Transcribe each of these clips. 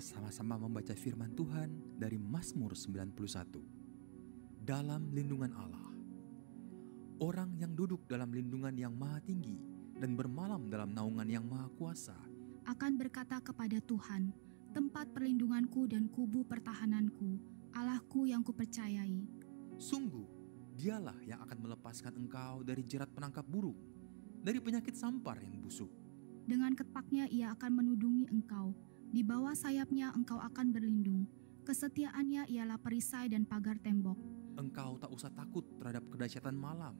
kita sama-sama membaca firman Tuhan dari Mazmur 91. Dalam lindungan Allah. Orang yang duduk dalam lindungan yang maha tinggi dan bermalam dalam naungan yang maha kuasa akan berkata kepada Tuhan, tempat perlindunganku dan kubu pertahananku, Allahku yang kupercayai. Sungguh, dialah yang akan melepaskan engkau dari jerat penangkap burung, dari penyakit sampar yang busuk. Dengan ketpaknya ia akan menudungi engkau, di bawah sayapnya engkau akan berlindung. Kesetiaannya ialah perisai dan pagar tembok. Engkau tak usah takut terhadap kedahsyatan malam,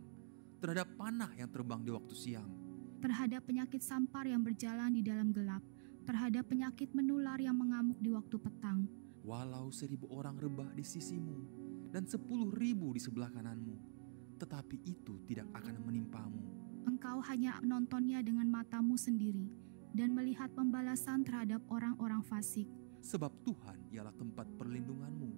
terhadap panah yang terbang di waktu siang, terhadap penyakit sampar yang berjalan di dalam gelap, terhadap penyakit menular yang mengamuk di waktu petang. Walau 1,000 orang rebah di sisimu dan 10.000 di sebelah kananmu, tetapi itu tidak akan menimpamu. Engkau hanya menontonnya dengan matamu sendiri dan melihat pembalasan terhadap orang-orang fasik. Sebab Tuhan ialah tempat perlindunganmu,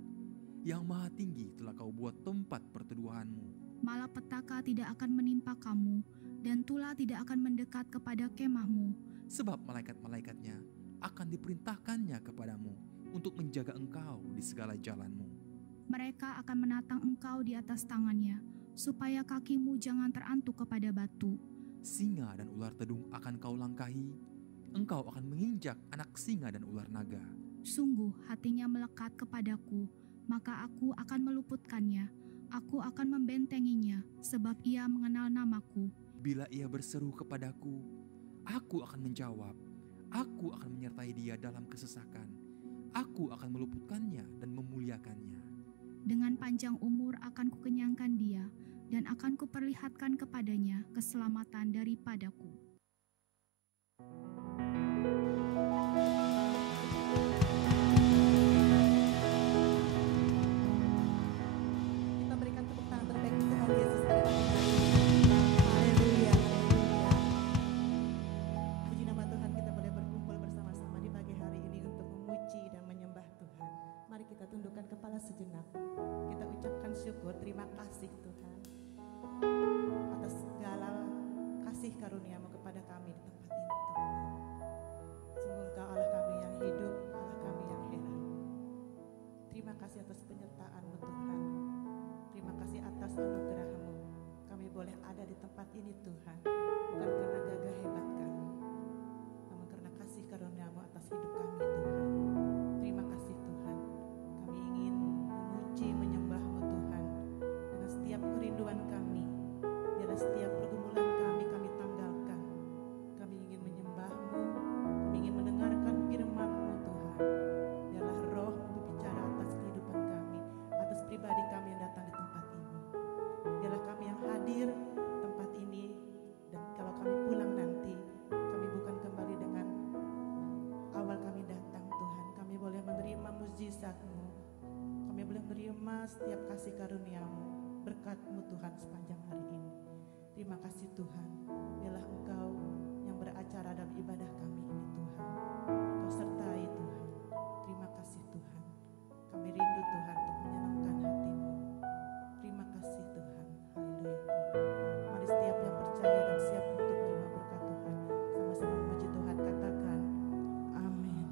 yang maha tinggi telah kau buat tempat perteduhanmu. Malapetaka tidak akan menimpa kamu, dan tulah tidak akan mendekat kepada kemahmu. Sebab malaikat-malaikatnya akan diperintahkannya kepadamu untuk menjaga engkau di segala jalanmu. Mereka akan menatang engkau di atas tangannya, supaya kakimu jangan terantuk kepada batu. Singa dan ular tedung akan kau langkahi, engkau akan menginjak anak singa dan ular naga. Sungguh hatinya melekat kepadaku, maka aku akan meluputkannya. Aku akan membentenginya, sebab ia mengenal namaku. Bila ia berseru kepadaku, aku akan menjawab. Aku akan menyertai dia dalam kesesakan. Aku akan meluputkannya dan memuliakannya. Dengan panjang umur akan kukenyangkan dia, dan akan kuperlihatkan kepadanya keselamatan daripadaku. Kita berikan tepuk tangan terbaik untuk Tuhan Yesus pada pagi hari ini. Haleluya, haleluya. Puji nama Tuhan, kita boleh berkumpul bersama-sama di pagi hari ini untuk memuji dan menyembah Tuhan. Mari kita tundukkan kepala sejenak. Kita ucapkan syukur, terima kasih Tuhan atas segala kasih karunia-Mu kepada kami di tempat ini Tuhan. Sungguh Engkau Allah kami yang hidup, Allah kami yang heran. Terima kasih atas penyertaan-Mu Tuhan. Terima kasih atas anugerah-Mu. Kami boleh ada di tempat ini Tuhan, bukan karena gagah hebat kami, namun karena kasih karunia-Mu atas hidup kami Tuhan. Terima kasih Tuhan. Kami ingin memuji, menyembah-Mu Tuhan dengan setiap kerinduan kami. Biarlah setiap pergumulan kami tanggalkan. Kami ingin menyembah-Mu, kami ingin mendengarkan firman-Mu Tuhan. Biarlah Roh-Mu berbicara atas kehidupan kami, atas pribadi kami yang datang di tempat ini. Biarlah kami yang hadir tempat ini, dan kalau kami pulang nanti, kami bukan kembali dengan awal kami datang Tuhan. Kami boleh menerima mukjizat-Mu, kami boleh menerima setiap kasih karunia-Mu, berkat-Mu Tuhan sepanjang hari ini. Terima kasih Tuhan. Biarlah Engkau yang beracara dalam ibadah kami ini Tuhan. Engkau sertai Tuhan. Terima kasih Tuhan. Kami rindu Tuhan untuk menyenangkan hati-Mu. Terima kasih Tuhan. Haleluya Tuhan. Mari setiap yang percaya dan siap untuk menerima berkat Tuhan, sama-sama memuji Tuhan, katakan amin.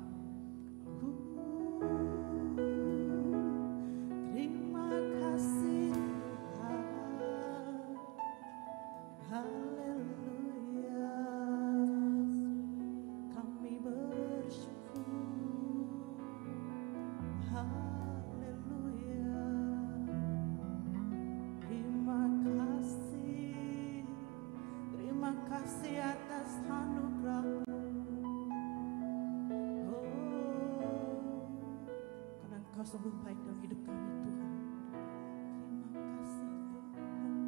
Terima kasih Tuhan. Haleluya. Kami bersyukur. Haleluya. Terima kasih atas anugerah-Mu. Oh, karena Engkau sungguh baik dalam hidup kami Tuhan. Terima kasih Tuhan.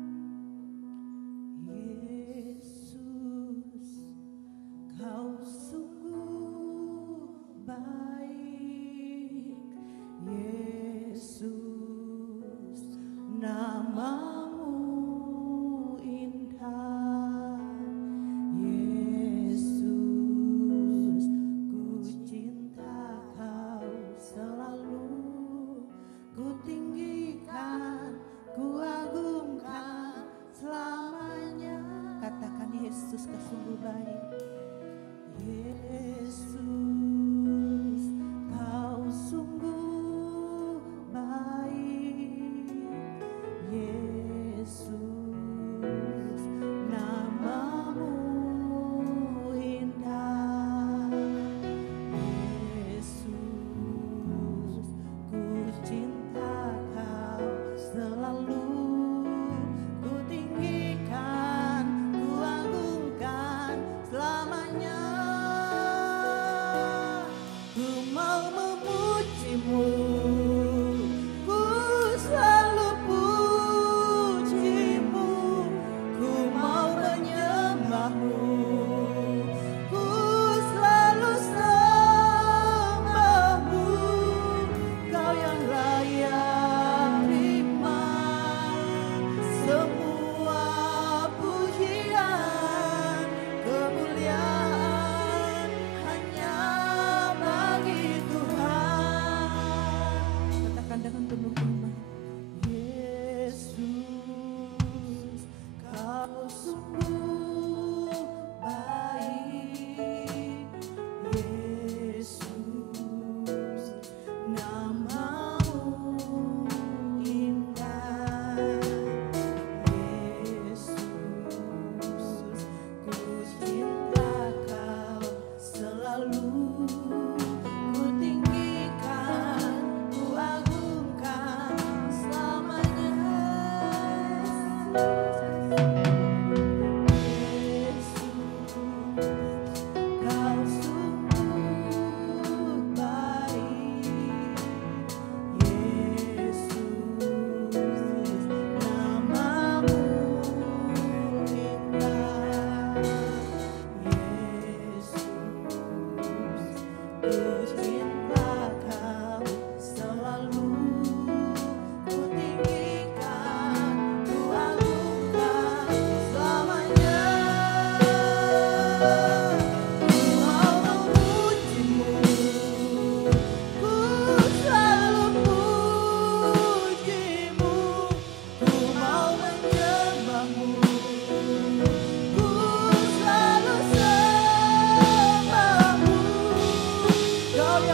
Yesus, Kau sungguh baik. Yesus, nama-Mu indah. Yesus, ku cinta Kau selalu. Kau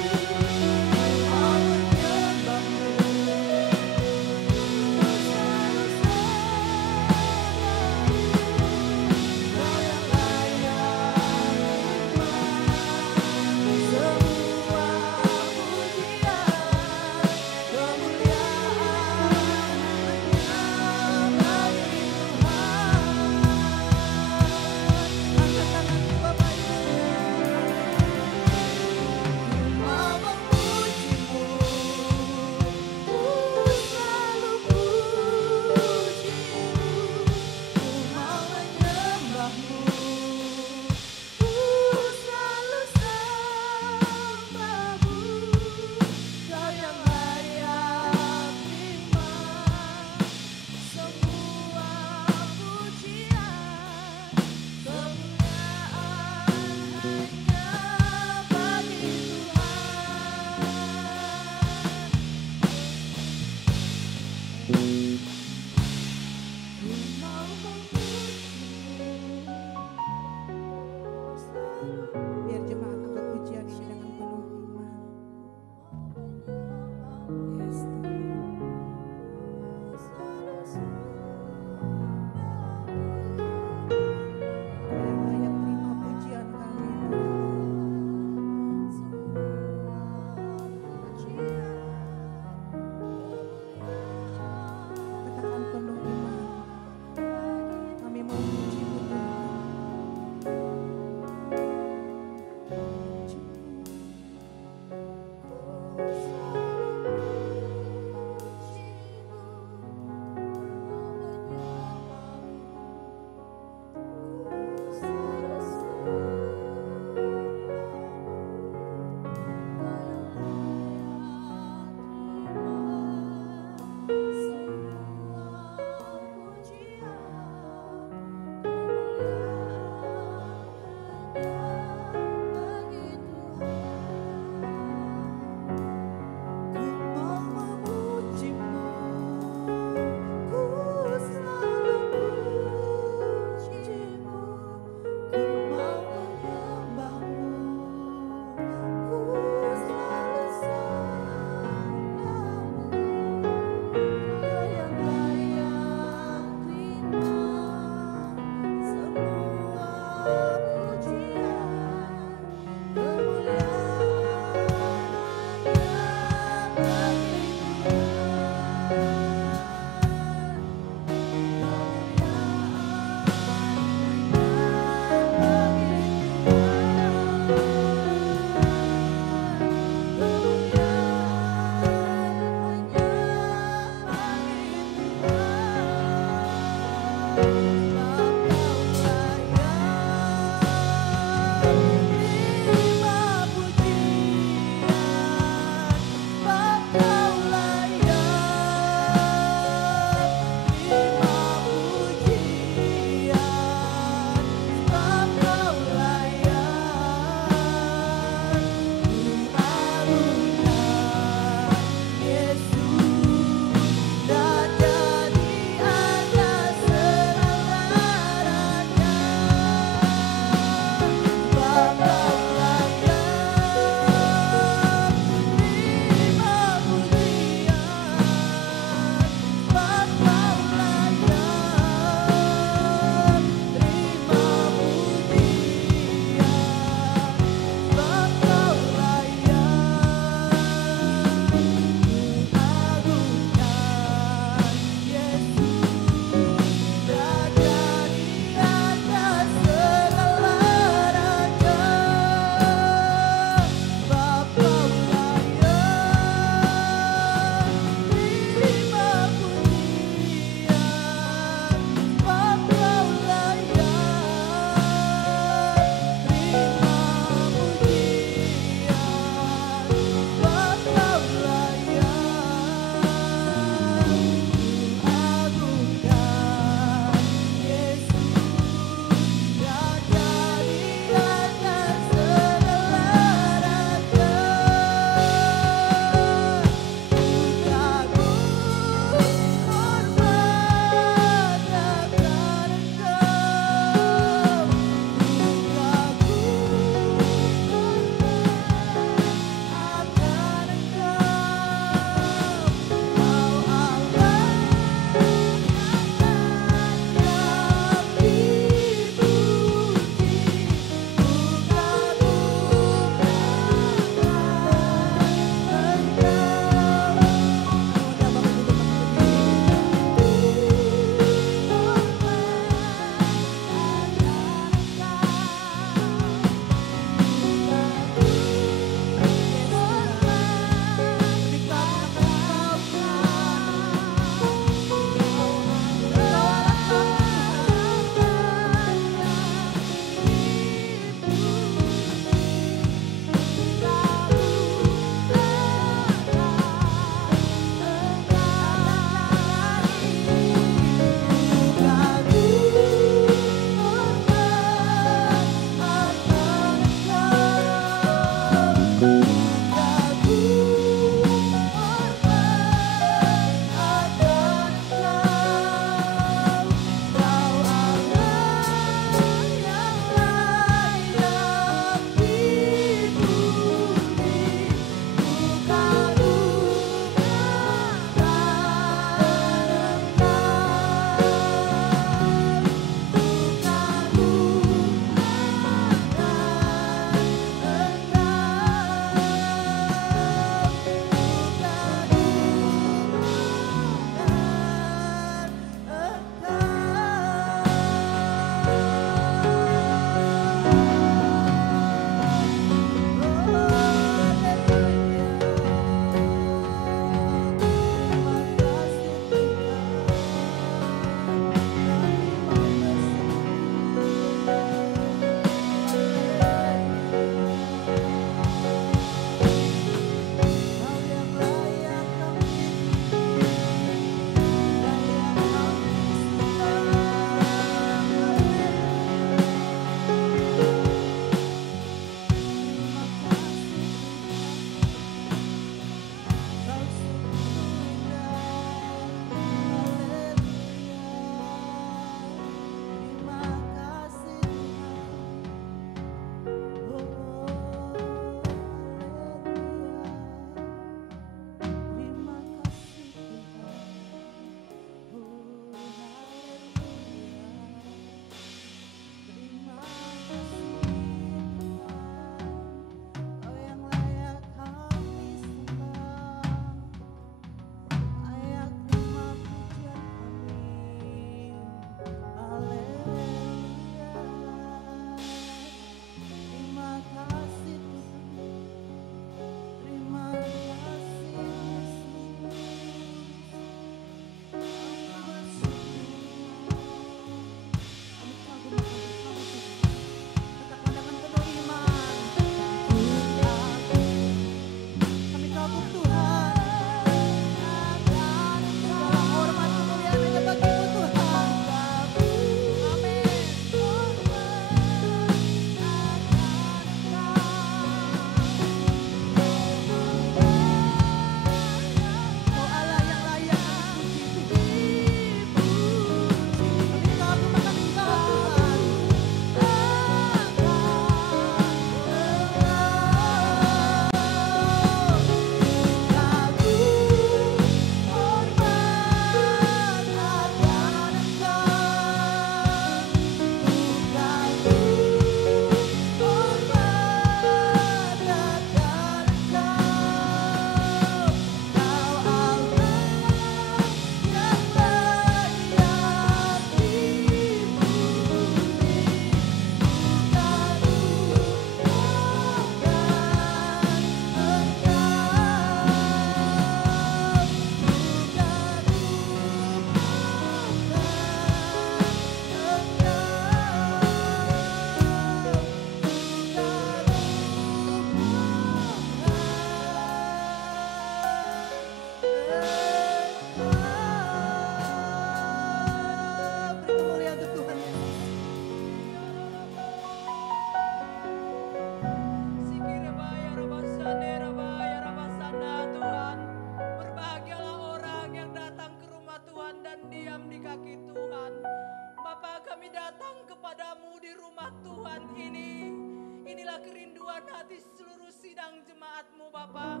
memberkati seluruh sidang jemaat-Mu Bapa.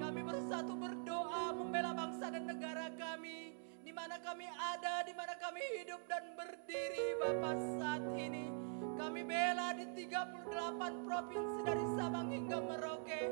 Kami bersatu berdoa membela bangsa dan negara kami, di mana kami ada, di mana kami hidup dan berdiri Bapa saat ini. Kami bela di 38 provinsi dari Sabang hingga Merauke,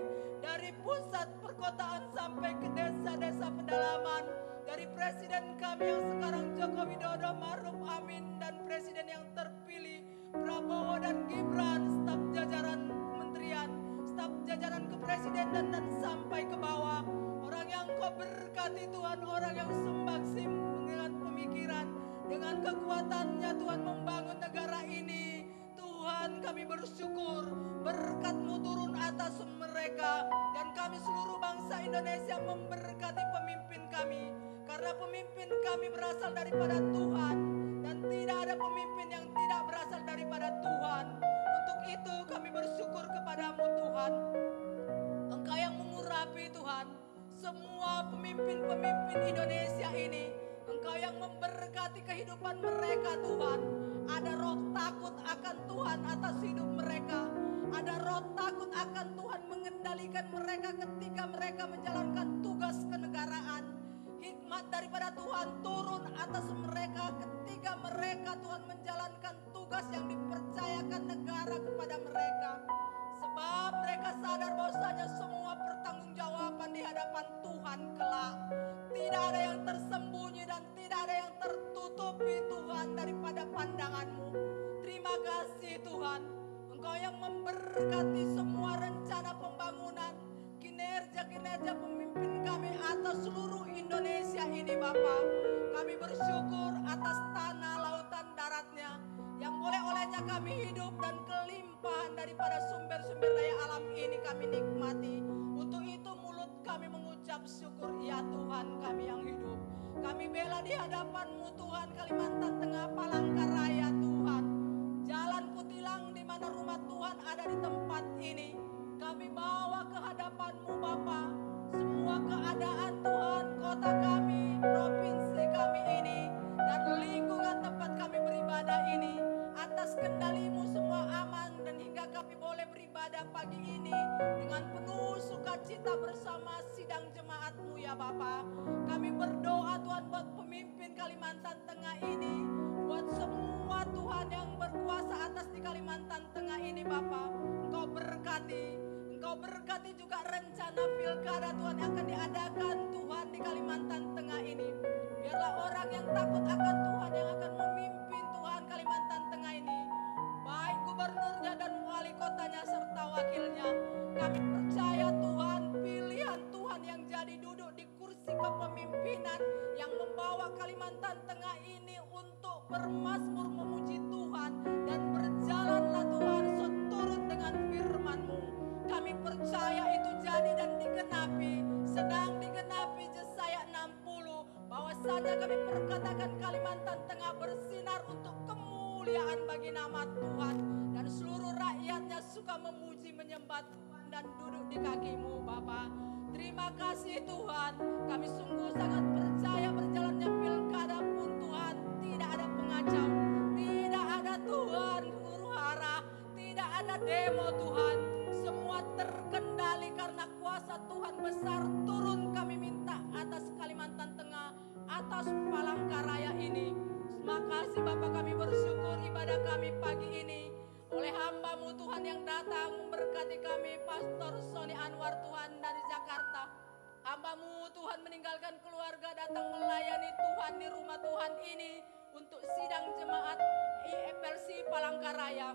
dari pusat perkotaan sampai ke desa-desa pedalaman, dari presiden kami yang sekarang Joko Widodo Maruf Amin dan presiden yang terpilih Prabowo dan Gibran, staf jajaran kementerian, staf jajaran kepresidenan dan sampai ke bawah. Orang yang Kau berkati Tuhan, orang yang sumbangsih dengan pemikiran, dengan kekuatannya Tuhan membangun negara ini. Tuhan, kami bersyukur berkat-Mu turun atas mereka, dan kami seluruh bangsa Indonesia memberkati pemimpin kami, karena pemimpin kami berasal daripada Tuhan, dan tidak ada pemimpin yang tidak berasal daripada Tuhan. Untuk itu kami bersyukur kepada-Mu Tuhan. Engkau yang mengurapi Tuhan semua pemimpin-pemimpin Indonesia ini. Engkau yang memberkati kehidupan mereka Tuhan. Ada roh takut akan Tuhan atas hidup mereka. Ada roh takut akan Tuhan mengendalikan mereka ketika mereka menjalankan tugas kenegaraan. Hikmat daripada Tuhan turun atas mereka ketika mereka Tuhan menjalankan tugas yang dipercayakan negara kepada mereka. Sebab mereka sadar bahwasanya semua pertanggungjawaban di hadapan Tuhan kelak. Tidak ada yang tersembunyi dan tidak ada yang tertutupi Tuhan daripada pandangan-Mu. Terima kasih Tuhan. Engkau yang memberkati semua rencana pembangunan, kinerja-kinerja pemimpin kami atas seluruh Indonesia ini Bapa. Kami bersyukur atas tanah, lautan, daratnya yang boleh olehnya kami hidup, dan kelimpahan daripada sumber-sumber daya alam ini kami nikmati. Untuk itu mulut kami mengucap syukur, ya Tuhan kami yang hidup. Kami bela di hadapan-Mu Tuhan Kalimantan Tengah, Palangkaraya Tuhan. Jalan Kutilang di mana rumah Tuhan ada di tempat ini. Kami bawa ke hadapan-Mu Bapa. Semua keadaan Tuhan, kota kami, provinsi kami ini, dan lingkungan tempat kami beribadah ini, atas kendali-Mu semua aman, dan hingga kami boleh beribadah pagi ini dengan penuh sukacita bersama sidang jemaat-Mu ya Bapa. Kami berdoa Tuhan buat pemimpin Kalimantan Tengah ini, buat semua Tuhan yang berkuasa atas di Kalimantan Tengah ini Bapa. Engkau berkati juga rencana pilkada Tuhan yang akan diadakan Tuhan di Kalimantan Tengah ini. Biarlah orang yang takut akan Tuhan yang akan memimpin Tuhan Kalimantan Tengah ini, baik gubernurnya dan wali kotanya serta wakilnya. Kami percaya Tuhan, pilihan Tuhan yang jadi duduk di kursi kepemimpinan yang membawa Kalimantan Tengah ini untuk bermazmur memuji Tuhan dan berjalanlah Tuhan seturut dengan firman-Mu. Kami percaya itu jadi dan digenapi, sedang digenapi Yesaya 60, bahwasanya kami perkatakan Kalimantan Tengah bersinar untuk kemuliaan bagi nama Tuhan, dan seluruh rakyatnya suka memuji menyembah Tuhan dan duduk di kaki-Mu Bapa. Terima kasih Tuhan, kami sungguh sangat percaya berjalannya pilkada pun Tuhan tidak ada pengacau, tidak ada Tuhan huru hara, tidak ada demo Tuhan. Semua terkendali karena kuasa Tuhan besar turun kami minta atas Kalimantan Tengah, atas Palangkaraya ini. Terima kasih Bapa, kami bersyukur ibadah kami pagi ini oleh hamba-Mu Tuhan yang datang memberkati kami, Pastor Sony Anwar Tuhan dari Jakarta. Hamba-Mu Tuhan meninggalkan keluarga datang melayani Tuhan di rumah Tuhan ini untuk sidang jemaat IFLC Palangkaraya.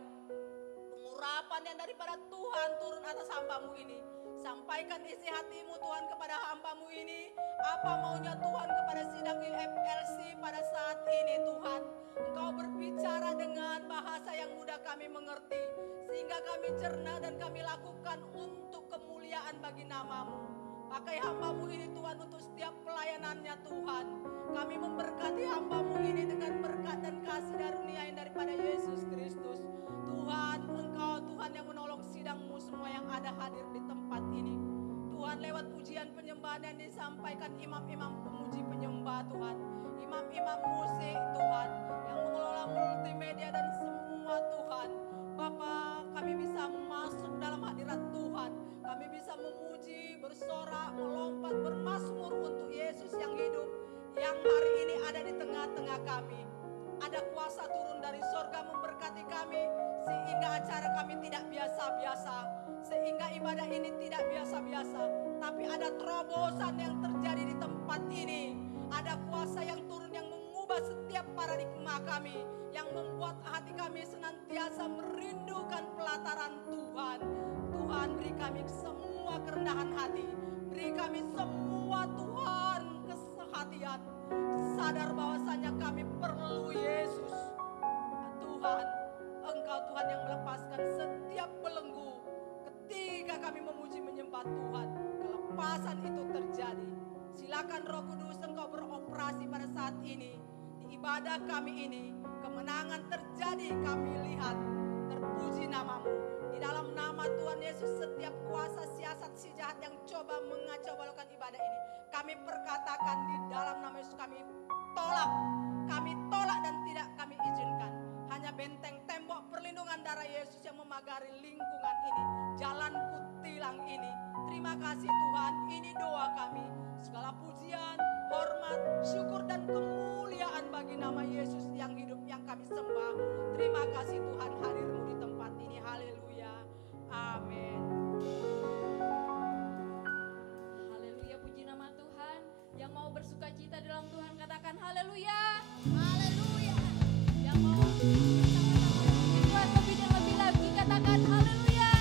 Pengurapan yang daripada Tuhan turun atas hamba-Mu ini. Sampaikan isi hati-Mu Tuhan kepada hamba-Mu ini. Apa maunya Tuhan kepada sidang IFLC pada saat ini Tuhan. Engkau berbicara dengan bahasa yang mudah kami mengerti, sehingga kami cerna dan kami lakukan untuk kemuliaan bagi nama-Mu. Pakai hamba-Mu ini Tuhan untuk setiap pelayanannya Tuhan. Kami memberkati hamba-Mu ini dengan berkat dan kasih karunia yang daripada Yesus Kristus. Tuhan, Engkau Tuhan yang menolong sidang-Mu semua yang ada hadir di tempat ini. Tuhan, lewat pujian penyembahan yang disampaikan imam-imam pemuji penyembah Tuhan, imam-imam musik Tuhan, yang mengelola multimedia dan semua Tuhan. Bapa, kami bisa masuk dalam hadirat Tuhan ibadah ini tidak biasa-biasa, tapi ada terobosan yang terjadi di tempat ini. Ada kuasa yang turun yang mengubah setiap paradigma kami, yang membuat hati kami senantiasa merindukan pelataran Tuhan. Tuhan, beri kami semua kerendahan hati, beri kami semua Tuhan kesehatian, sadar bahwasanya kami perlu Yesus. Tuhan, Engkau Tuhan yang melepaskan setiap belenggu ketika kami memuji menyembah Tuhan. Kelepasan itu terjadi. Silakan Roh Kudus Engkau beroperasi pada saat ini. Di ibadah kami ini, kemenangan terjadi kami lihat. Terpuji namamu. Di dalam nama Tuhan Yesus, setiap kuasa siasat si jahat yang coba mengacau balaukan ibadah ini, kami perkatakan di dalam nama Yesus kami tolak. Kami tolak dan tidak kami izinkan. Hanya benteng tembok perlindungan darah Yesus yang memagari lingkungan ini, jalan kutilang ini. Terima kasih Tuhan, ini doa kami. Segala pujian, hormat, syukur dan kemuliaan bagi nama Yesus yang hidup yang kami sembah. Terima kasih Tuhan, hadir-Mu di tempat ini. Haleluya. Amin. Haleluya, puji nama Tuhan. Yang mau bersuka cita dalam Tuhan katakan haleluya. Haleluya. Yang mau bersama-sama dengan Tuhan lebih dan lebih lagi katakan haleluya.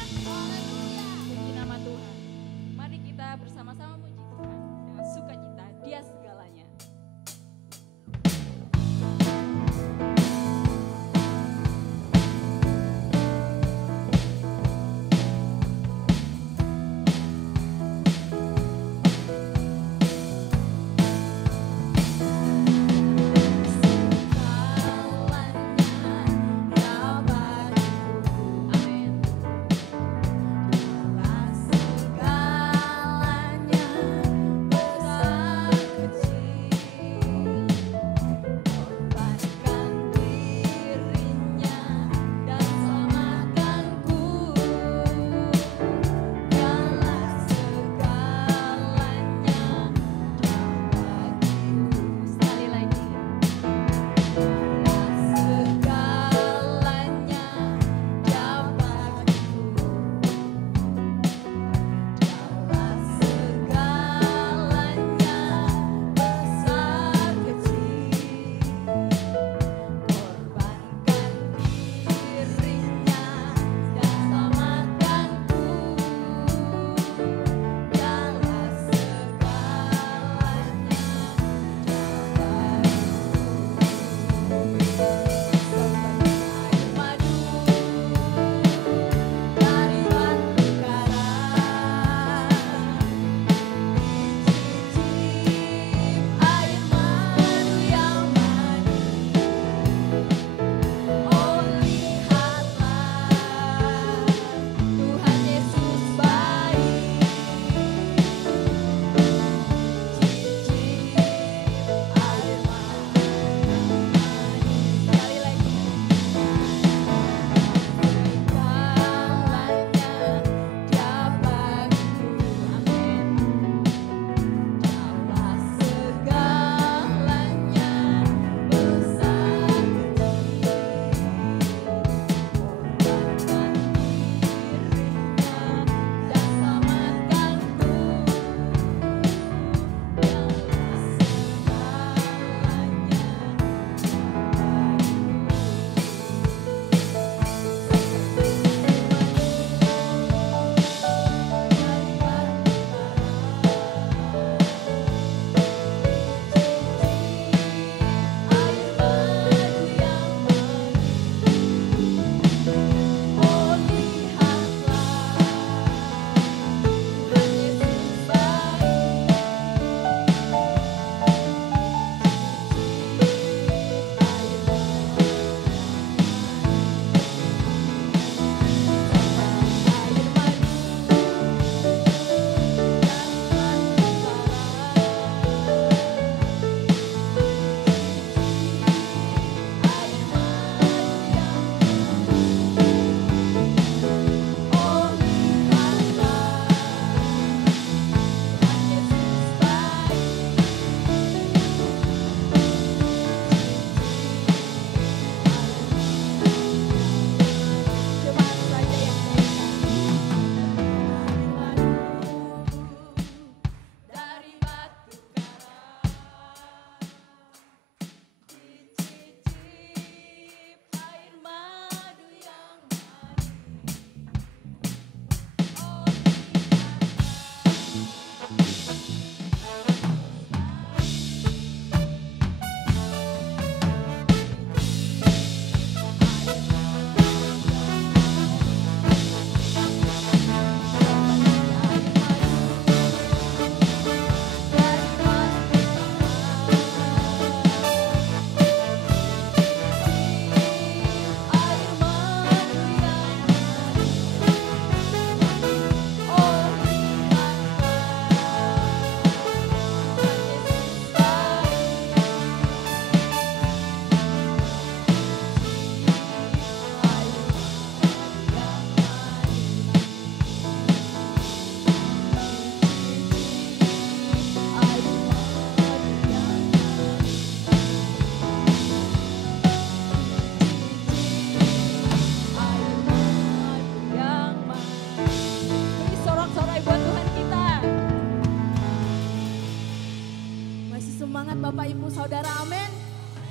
semangat Bapak Ibu Saudara, amin.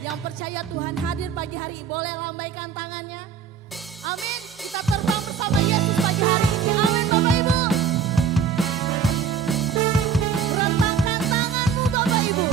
Yang percaya Tuhan hadir pagi hari boleh lambaikan tangannya. Amin, kita terbang bersama Yesus pagi hari ini, amin Bapak Ibu. Rentangkan tanganmu Bapak Ibu.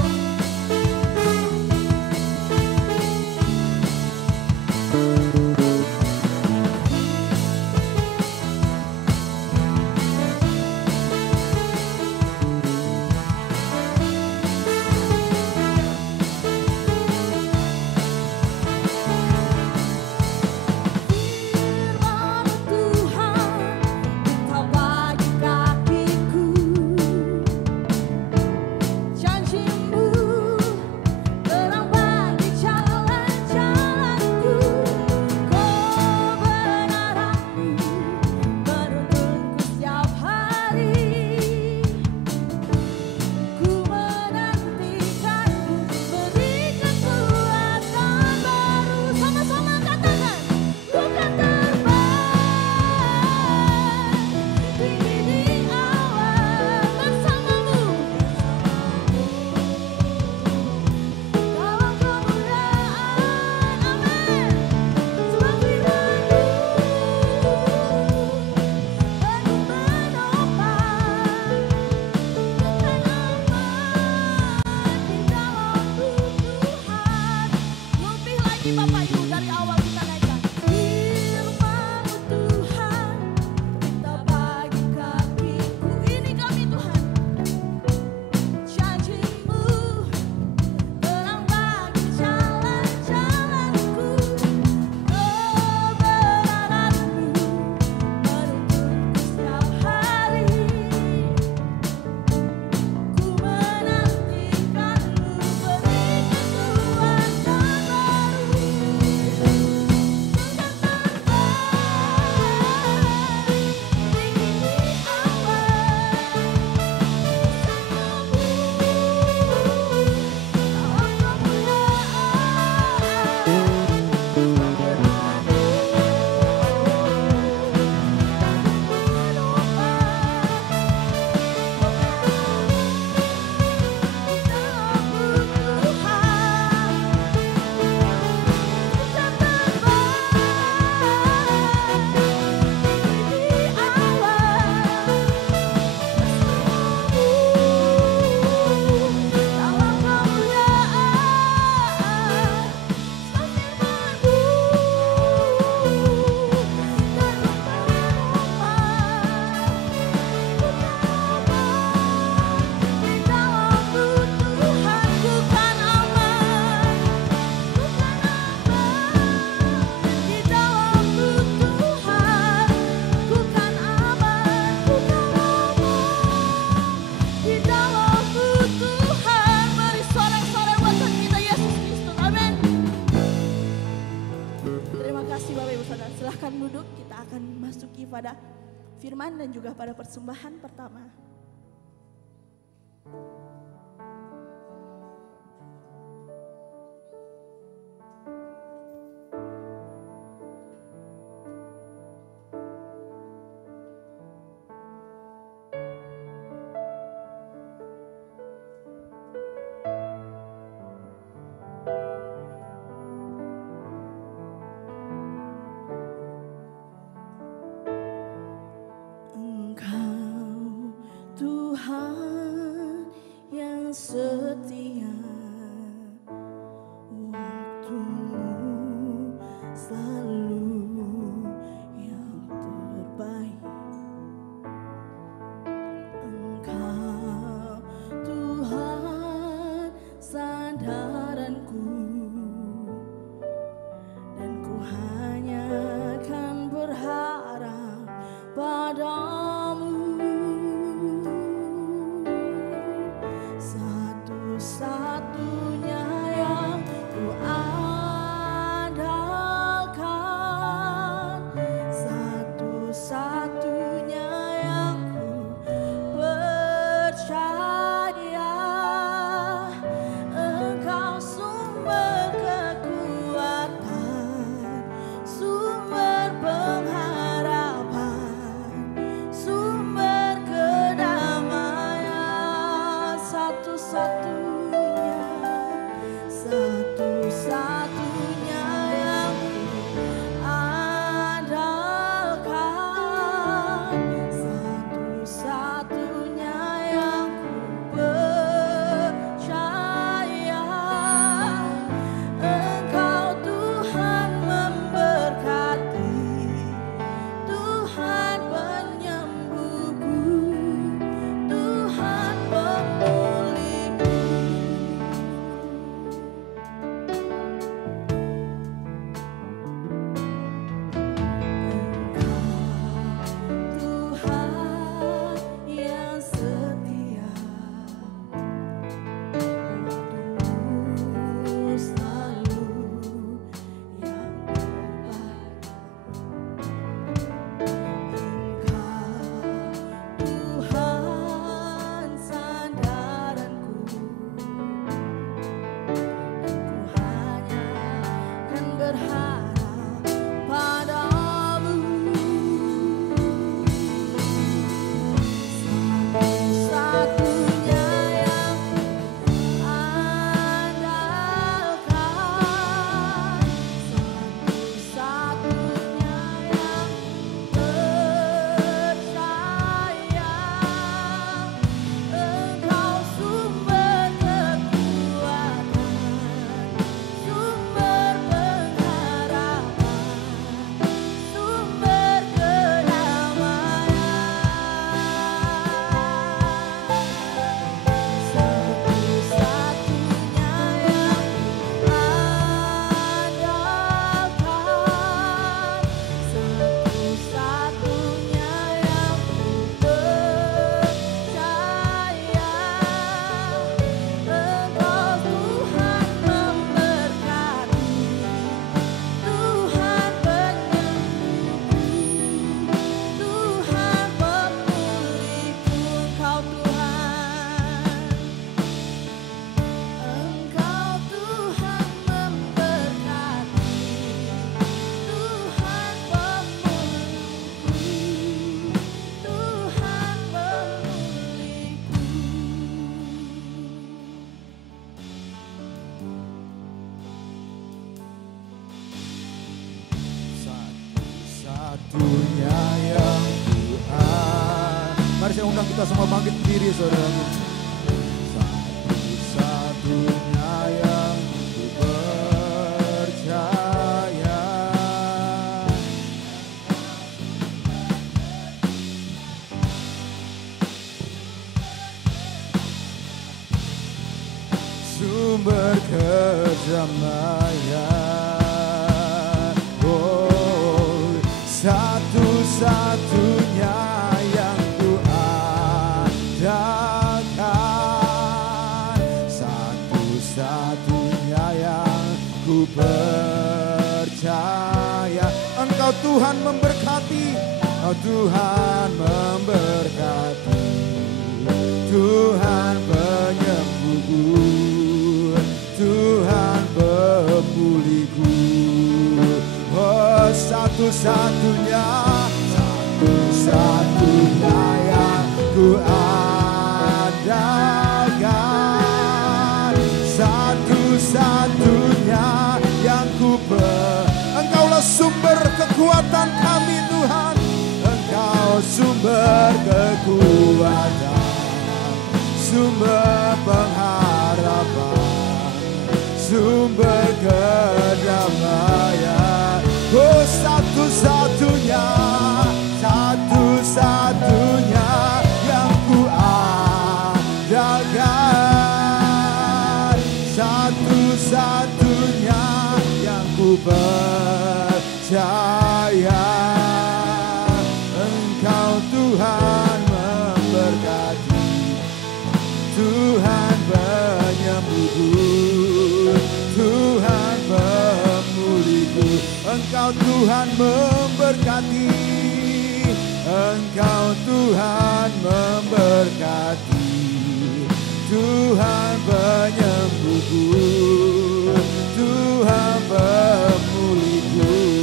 Bapak Ibu dari awal kita naikkan. Firman-Mu Tuhan, kita bagi kakiku. Ini kami Tuhan. Janji-Mu terang bagi jalan-jalanku. Kebenaran-Mu menuntunku setiap hari. Ku menantikan-Mu beri kekuatan baru. Silahkan duduk, kita akan masuki pada firman dan juga pada persembahan pertama. Tuhan yang setia, waktu-Mu selalu yang terbaik. Engkau Tuhan sandaranku, dan ku hanya akan berharap pada-Mu. Satu Mari saya undang kita semua bangkit berdiri saudaraku. Satu-satunya yang ku percaya, sumber kedamaian, oh, satu-satunya yang ku andalkan, satu-satunya yang ku percaya. Engkau Tuhan memberkati, oh Tuhan memberkati, Tuhan penyembuhku, Tuhan pemulihku, oh satu-satunya, satu-satunya yang ku andalkan, satu-satunya yang ku Engkaulah sumber kekuatan kami Tuhan, Engkau sumber kekuatan, sumber pengharapan, sumber kedamaian, oh satu-satunya, satu-satunya yang ku andalkan, satu-satunya yang ku percaya. Engkau Tuhan memberkati, Tuhan penyembuhku, Tuhan pemulihku. Engkau Tuhan memberkati, Engkau Tuhan memberkati, Tuhan penyembuhku, Tuhan pemulihku.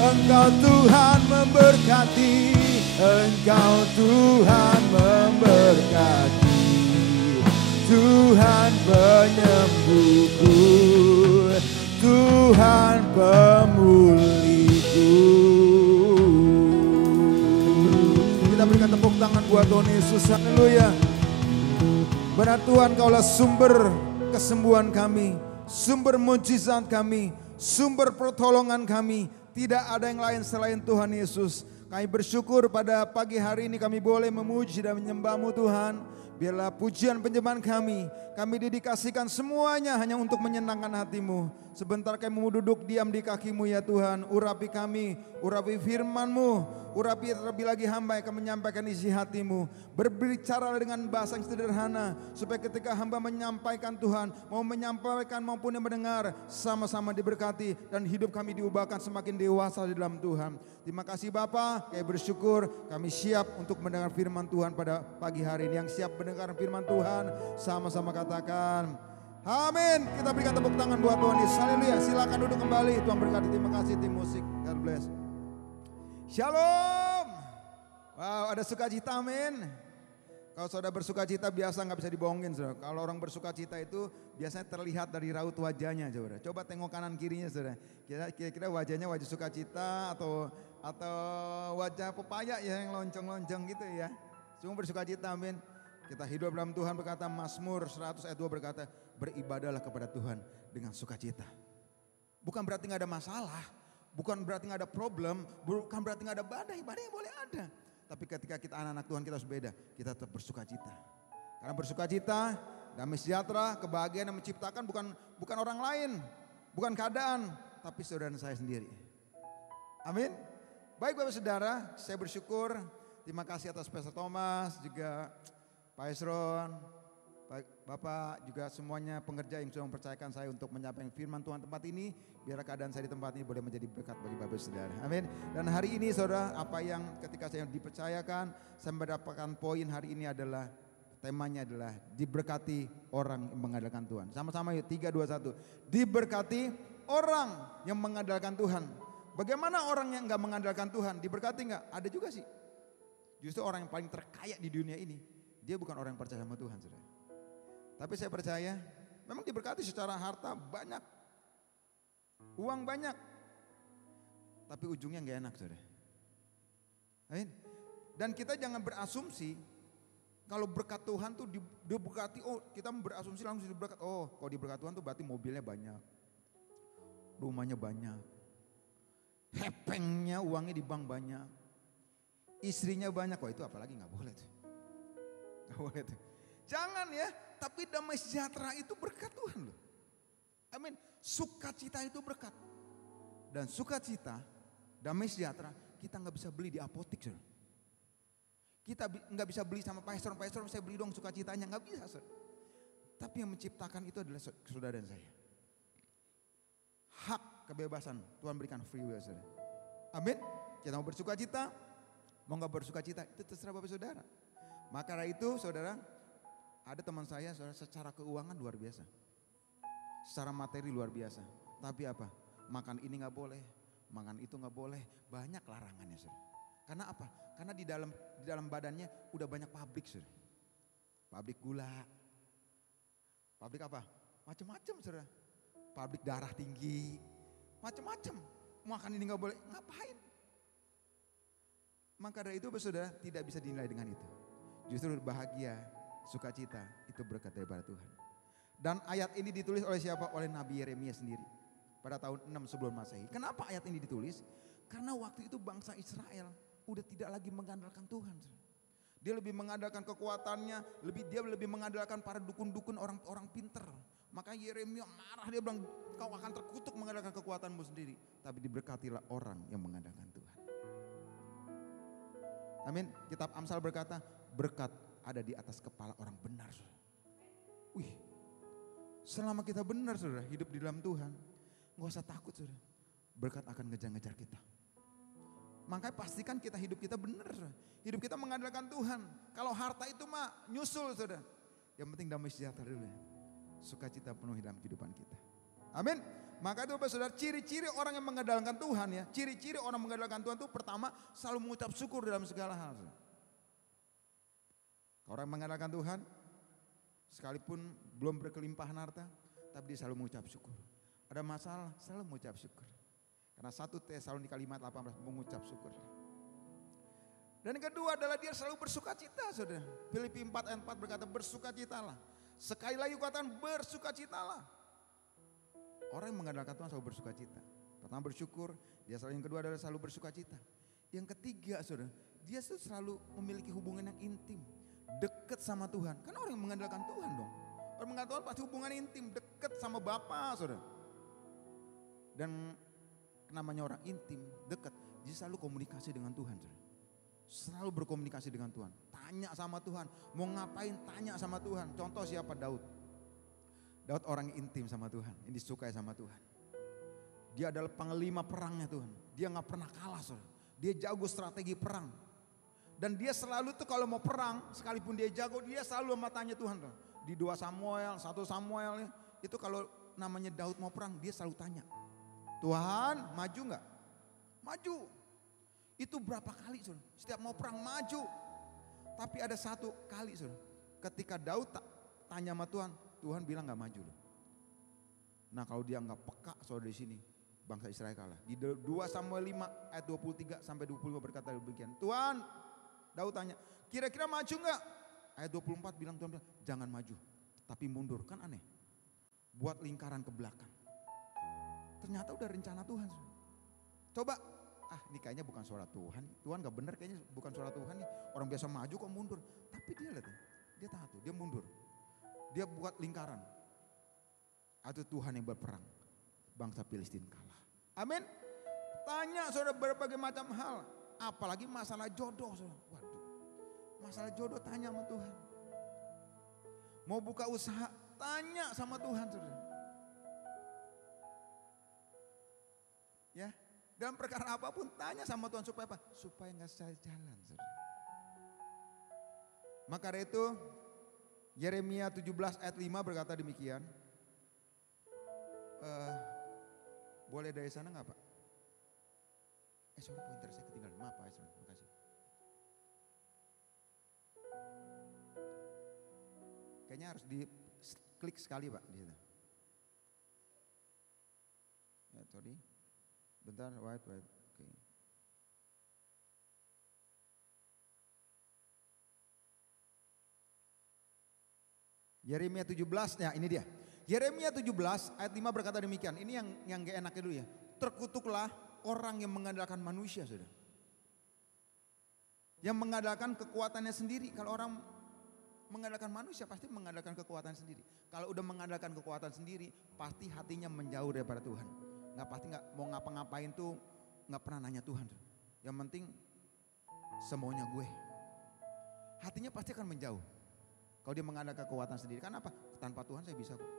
Engkau Tuhan memberkati, Engkau Tuhan memberkati, Tuhan penyembuhku, Tuhan pemulihku. Kita berikan tepuk tangan buat Tuhan Yesus. Haleluya. Benar Tuhan, Kaulah sumber kesembuhan kami, sumber mujizat kami, sumber pertolongan kami. Tidak ada yang lain selain Tuhan Yesus. Kami bersyukur pada pagi hari ini kami boleh memuji dan menyembah-Mu Tuhan. Biarlah pujian penyembahan kami dedikasikan semuanya hanya untuk menyenangkan hati-Mu. Sebentar kami mau duduk diam di kaki-Mu ya Tuhan. Urapi kami, urapi firman-Mu, urapi terlebih lagi hamba yang akan menyampaikan isi hati-Mu. Berbicara dengan bahasa yang sederhana, supaya ketika hamba menyampaikan Tuhan, mau menyampaikan maupun yang mendengar, sama-sama diberkati dan hidup kami diubahkan semakin dewasa di dalam Tuhan. Terima kasih Bapa, kami bersyukur, kami siap untuk mendengar firman Tuhan pada pagi hari ini. Yang siap mendengar firman Tuhan, sama-sama katakan amin. Kita berikan tepuk tangan buat Tuhan Yesus. Haleluya. Silakan duduk kembali. Tuhan berkati. Terima kasih tim musik. God bless. Shalom. Wow, ada sukacita, amin. Kalau saudara bersukacita biasa nggak bisa dibohongin, saudara. Kalau orang bersukacita itu biasanya terlihat dari raut wajahnya, saudara. Coba tengok kanan kirinya, saudara. Kira-kira wajahnya wajah sukacita atau wajah pepaya ya yang lonceng-lonceng gitu ya. Semua bersukacita, amin. Kita hidup dalam Tuhan, berkata Mazmur 100 ayat 2 berkata, beribadahlah kepada Tuhan dengan sukacita. Bukan berarti nggak ada masalah, bukan berarti nggak ada problem, bukan berarti nggak ada badai boleh ada. Tapi ketika kita anak-anak Tuhan kita harus beda, kita tetap bersukacita. Karena bersukacita, damai sejahtera, kebahagiaan yang menciptakan bukan orang lain, bukan keadaan, tapi saudara saya sendiri. Amin. Baik Bapak Saudara, saya bersyukur. Terima kasih atas Pastor Thomas, juga Pak Esron, Bapak juga semuanya pengerja yang sudah mempercayakan saya untuk menyampaikan firman Tuhan tempat ini. Biar keadaan saya di tempat ini boleh menjadi berkat bagi Bapak Saudara. Amin. Dan hari ini saudara, apa yang ketika saya dipercayakan, saya mendapatkan poin hari ini adalah, temanya adalah diberkati orang yang mengandalkan Tuhan. Sama-sama yuk, 3, 2, 1. Diberkati orang yang mengandalkan Tuhan. Bagaimana orang yang gak mengandalkan Tuhan, diberkati gak? Ada juga sih. Justru orang yang paling terkaya di dunia ini, dia bukan orang yang percaya sama Tuhan, saudara. Tapi saya percaya, memang diberkati secara harta banyak, uang banyak, tapi ujungnya gak enak, saudara. Amin. Dan kita jangan berasumsi kalau berkat Tuhan tuh diberkati, oh kita berasumsi langsung diberkat. Oh kalau diberkat Tuhan tuh berarti mobilnya banyak, rumahnya banyak, hepengnya uangnya di bank banyak, istrinya banyak. Wah itu apalagi nggak boleh tuh. Nggak boleh tuh. Jangan ya, tapi damai sejahtera itu berkat Tuhan loh. Amin. Sukacita itu berkat. Dan sukacita, damai sejahtera kita nggak bisa beli di apotik. Saudara. Kita nggak bisa beli sama pastor, saya beli dong sukacitanya, nggak bisa. Saudara. Tapi yang menciptakan itu adalah saudara dan saya. Hak kebebasan Tuhan berikan free will. Saudara. Amin. Kita mau bersukacita, mau nggak bersukacita itu terserah Bapak Saudara. Maka dari itu saudara, ada teman saya saudara secara keuangan luar biasa. Secara materi luar biasa. Tapi apa? Makan ini nggak boleh, makan itu nggak boleh, banyak larangannya saudara. Karena apa? Karena di dalam badannya udah banyak pabrik saudara. Pabrik gula, pabrik apa? Macam-macam saudara. Pabrik darah tinggi, macam-macam. Makan ini nggak boleh, ngapain? Maka dari itu saudara tidak bisa dinilai dengan itu. Justru bahagia, sukacita itu berkat daripada Tuhan. Dan ayat ini ditulis oleh siapa? Oleh Nabi Yeremia sendiri. Pada tahun 6 sebelum Masehi. Kenapa ayat ini ditulis? Karena waktu itu bangsa Israel udah tidak lagi mengandalkan Tuhan. Dia lebih mengandalkan kekuatannya, dia lebih mengandalkan para dukun-dukun orang-orang pinter. Maka Yeremia marah, dia bilang kau akan terkutuk mengandalkan kekuatanmu sendiri. Tapi diberkatilah orang yang mengandalkan Tuhan. Amin. Kitab Amsal berkata, berkat ada di atas kepala orang benar. Wih, selama kita benar saudara, hidup di dalam Tuhan, gak usah takut saudara, berkat akan ngejar-ngejar kita. Makanya pastikan kita hidup kita benar saudara. Hidup kita mengandalkan Tuhan. Kalau harta itu mah nyusul saudara. Yang penting damai sejahtera dulu ya. Sukacita penuhi dalam kehidupan kita. Amin. Maka itu Bapak Saudara, ciri-ciri orang yang mengandalkan Tuhan ya. Ciri-ciri orang mengandalkan Tuhan itu pertama selalu mengucap syukur dalam segala hal. Saudara. Orang yang mengandalkan Tuhan sekalipun belum berkelimpahan harta, tapi dia selalu mengucap syukur. Ada masalah, selalu mengucap syukur. Karena 1 Tesalonika 5:18 mengucap syukur. Dan yang kedua adalah dia selalu bersukacita saudara. Filipi 4:4 berkata bersukacitalah. Sekali lagi katakan bersukacitalah. Orang yang mengandalkan Tuhan selalu bersukacita. Pertama bersyukur, yang kedua adalah selalu bersukacita. Yang ketiga saudara, dia selalu memiliki hubungan yang intim. Dekat sama Tuhan. Kan orang yang mengandalkan Tuhan dong. Orang mengandalkan Tuhan pasti hubungan intim, dekat sama Bapa saudara. Dan namanya orang intim, dekat, dia selalu komunikasi dengan Tuhan saudara. Selalu berkomunikasi dengan Tuhan. Tanya sama Tuhan, mau ngapain tanya sama Tuhan. Contoh siapa? Daud. Daud orang yang intim sama Tuhan, yang disukai sama Tuhan. Dia adalah panglima perangnya Tuhan. Dia gak pernah kalah saudara. Dia jago strategi perang. Dan dia selalu tuh kalau mau perang, sekalipun dia jago, dia selalu tanya Tuhan tuh. Di 2 Samuel, 1 Samuel itu kalau namanya Daud mau perang, dia selalu tanya. Tuhan maju gak? Maju. Itu berapa kali saudara? Setiap mau perang maju. Tapi ada satu kali saudara, ketika Daud tanya sama Tuhan, Tuhan bilang gak maju loh. Nah kalau dia gak peka saudara di sini, bangsa Israel kalah. Di 2 Samuel 5 ayat 23 sampai 25 berkata demikian. Tuhan, Daud tanya, kira-kira maju gak? Ayat 24 bilang Tuhan bilang, jangan maju, tapi mundur. Kan aneh. Buat lingkaran ke belakang. Ternyata udah rencana Tuhan. Coba, ini kayaknya bukan suara Tuhan. Tuhan gak bener kayaknya bukan suara Tuhan nih. Orang biasa maju kok mundur. Tapi dia lihat, dia tahan tuh, dia mundur. Dia buat lingkaran. Atau Tuhan yang berperang. Bangsa Filistin kalah. Amin. Tanya saudara berbagai macam hal. Apalagi masalah jodoh saudara. Waduh. Masalah jodoh tanya sama Tuhan. Mau buka usaha, tanya sama Tuhan saudara. Ya, dalam perkara apapun tanya sama Tuhan supaya apa? Supaya nggak salah jalan saudara. Maka dari itu Yeremia 17 ayat 5 berkata demikian. Boleh dari sana nggak Pak? Sorry pointer saya ketinggalan. Maaf Pak Esra, makasih. Kayaknya harus diklik sekali Pak di situ. Ya sorry. Bentar, wait. Oke. Yeremia 17, ya ini dia. Yeremia 17 ayat 5 berkata demikian. Ini yang gak enaknya dulu ya. Terkutuklah orang yang mengandalkan manusia, saudara. Yang mengandalkan kekuatannya sendiri. Kalau orang mengandalkan manusia pasti mengandalkan kekuatan sendiri. Kalau udah mengandalkan kekuatan sendiri, pasti hatinya menjauh daripada Tuhan. Nggak mau ngapa-ngapain tuh nggak pernah nanya Tuhan. Yang penting semuanya gue. Hatinya pasti akan menjauh. Kalau dia mengandalkan kekuatan sendiri, kan apa? Tanpa Tuhan saya bisa kok.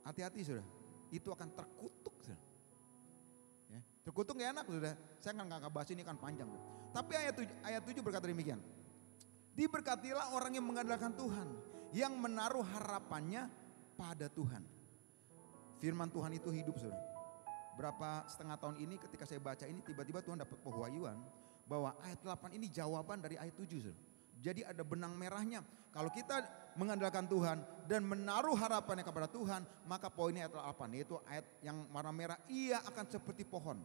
Hati-hati saudara, itu akan terkutuk saudara. Ya, terkutuk gak enak saudara. Saya nggak bahas ini kan panjang. Tapi ayat 7 berkata demikian. Diberkatilah orang yang mengandalkan Tuhan, yang menaruh harapannya pada Tuhan. Firman Tuhan itu hidup saudara. Berapa setengah tahun ini ketika saya baca ini tiba-tiba Tuhan dapat pewahyuan bahwa ayat 8 ini jawaban dari ayat 7 saudara. Jadi ada benang merahnya. Kalau kita mengandalkan Tuhan dan menaruh harapannya kepada Tuhan, maka poinnya ayat 8, yaitu ayat yang warna merah, ia akan seperti pohon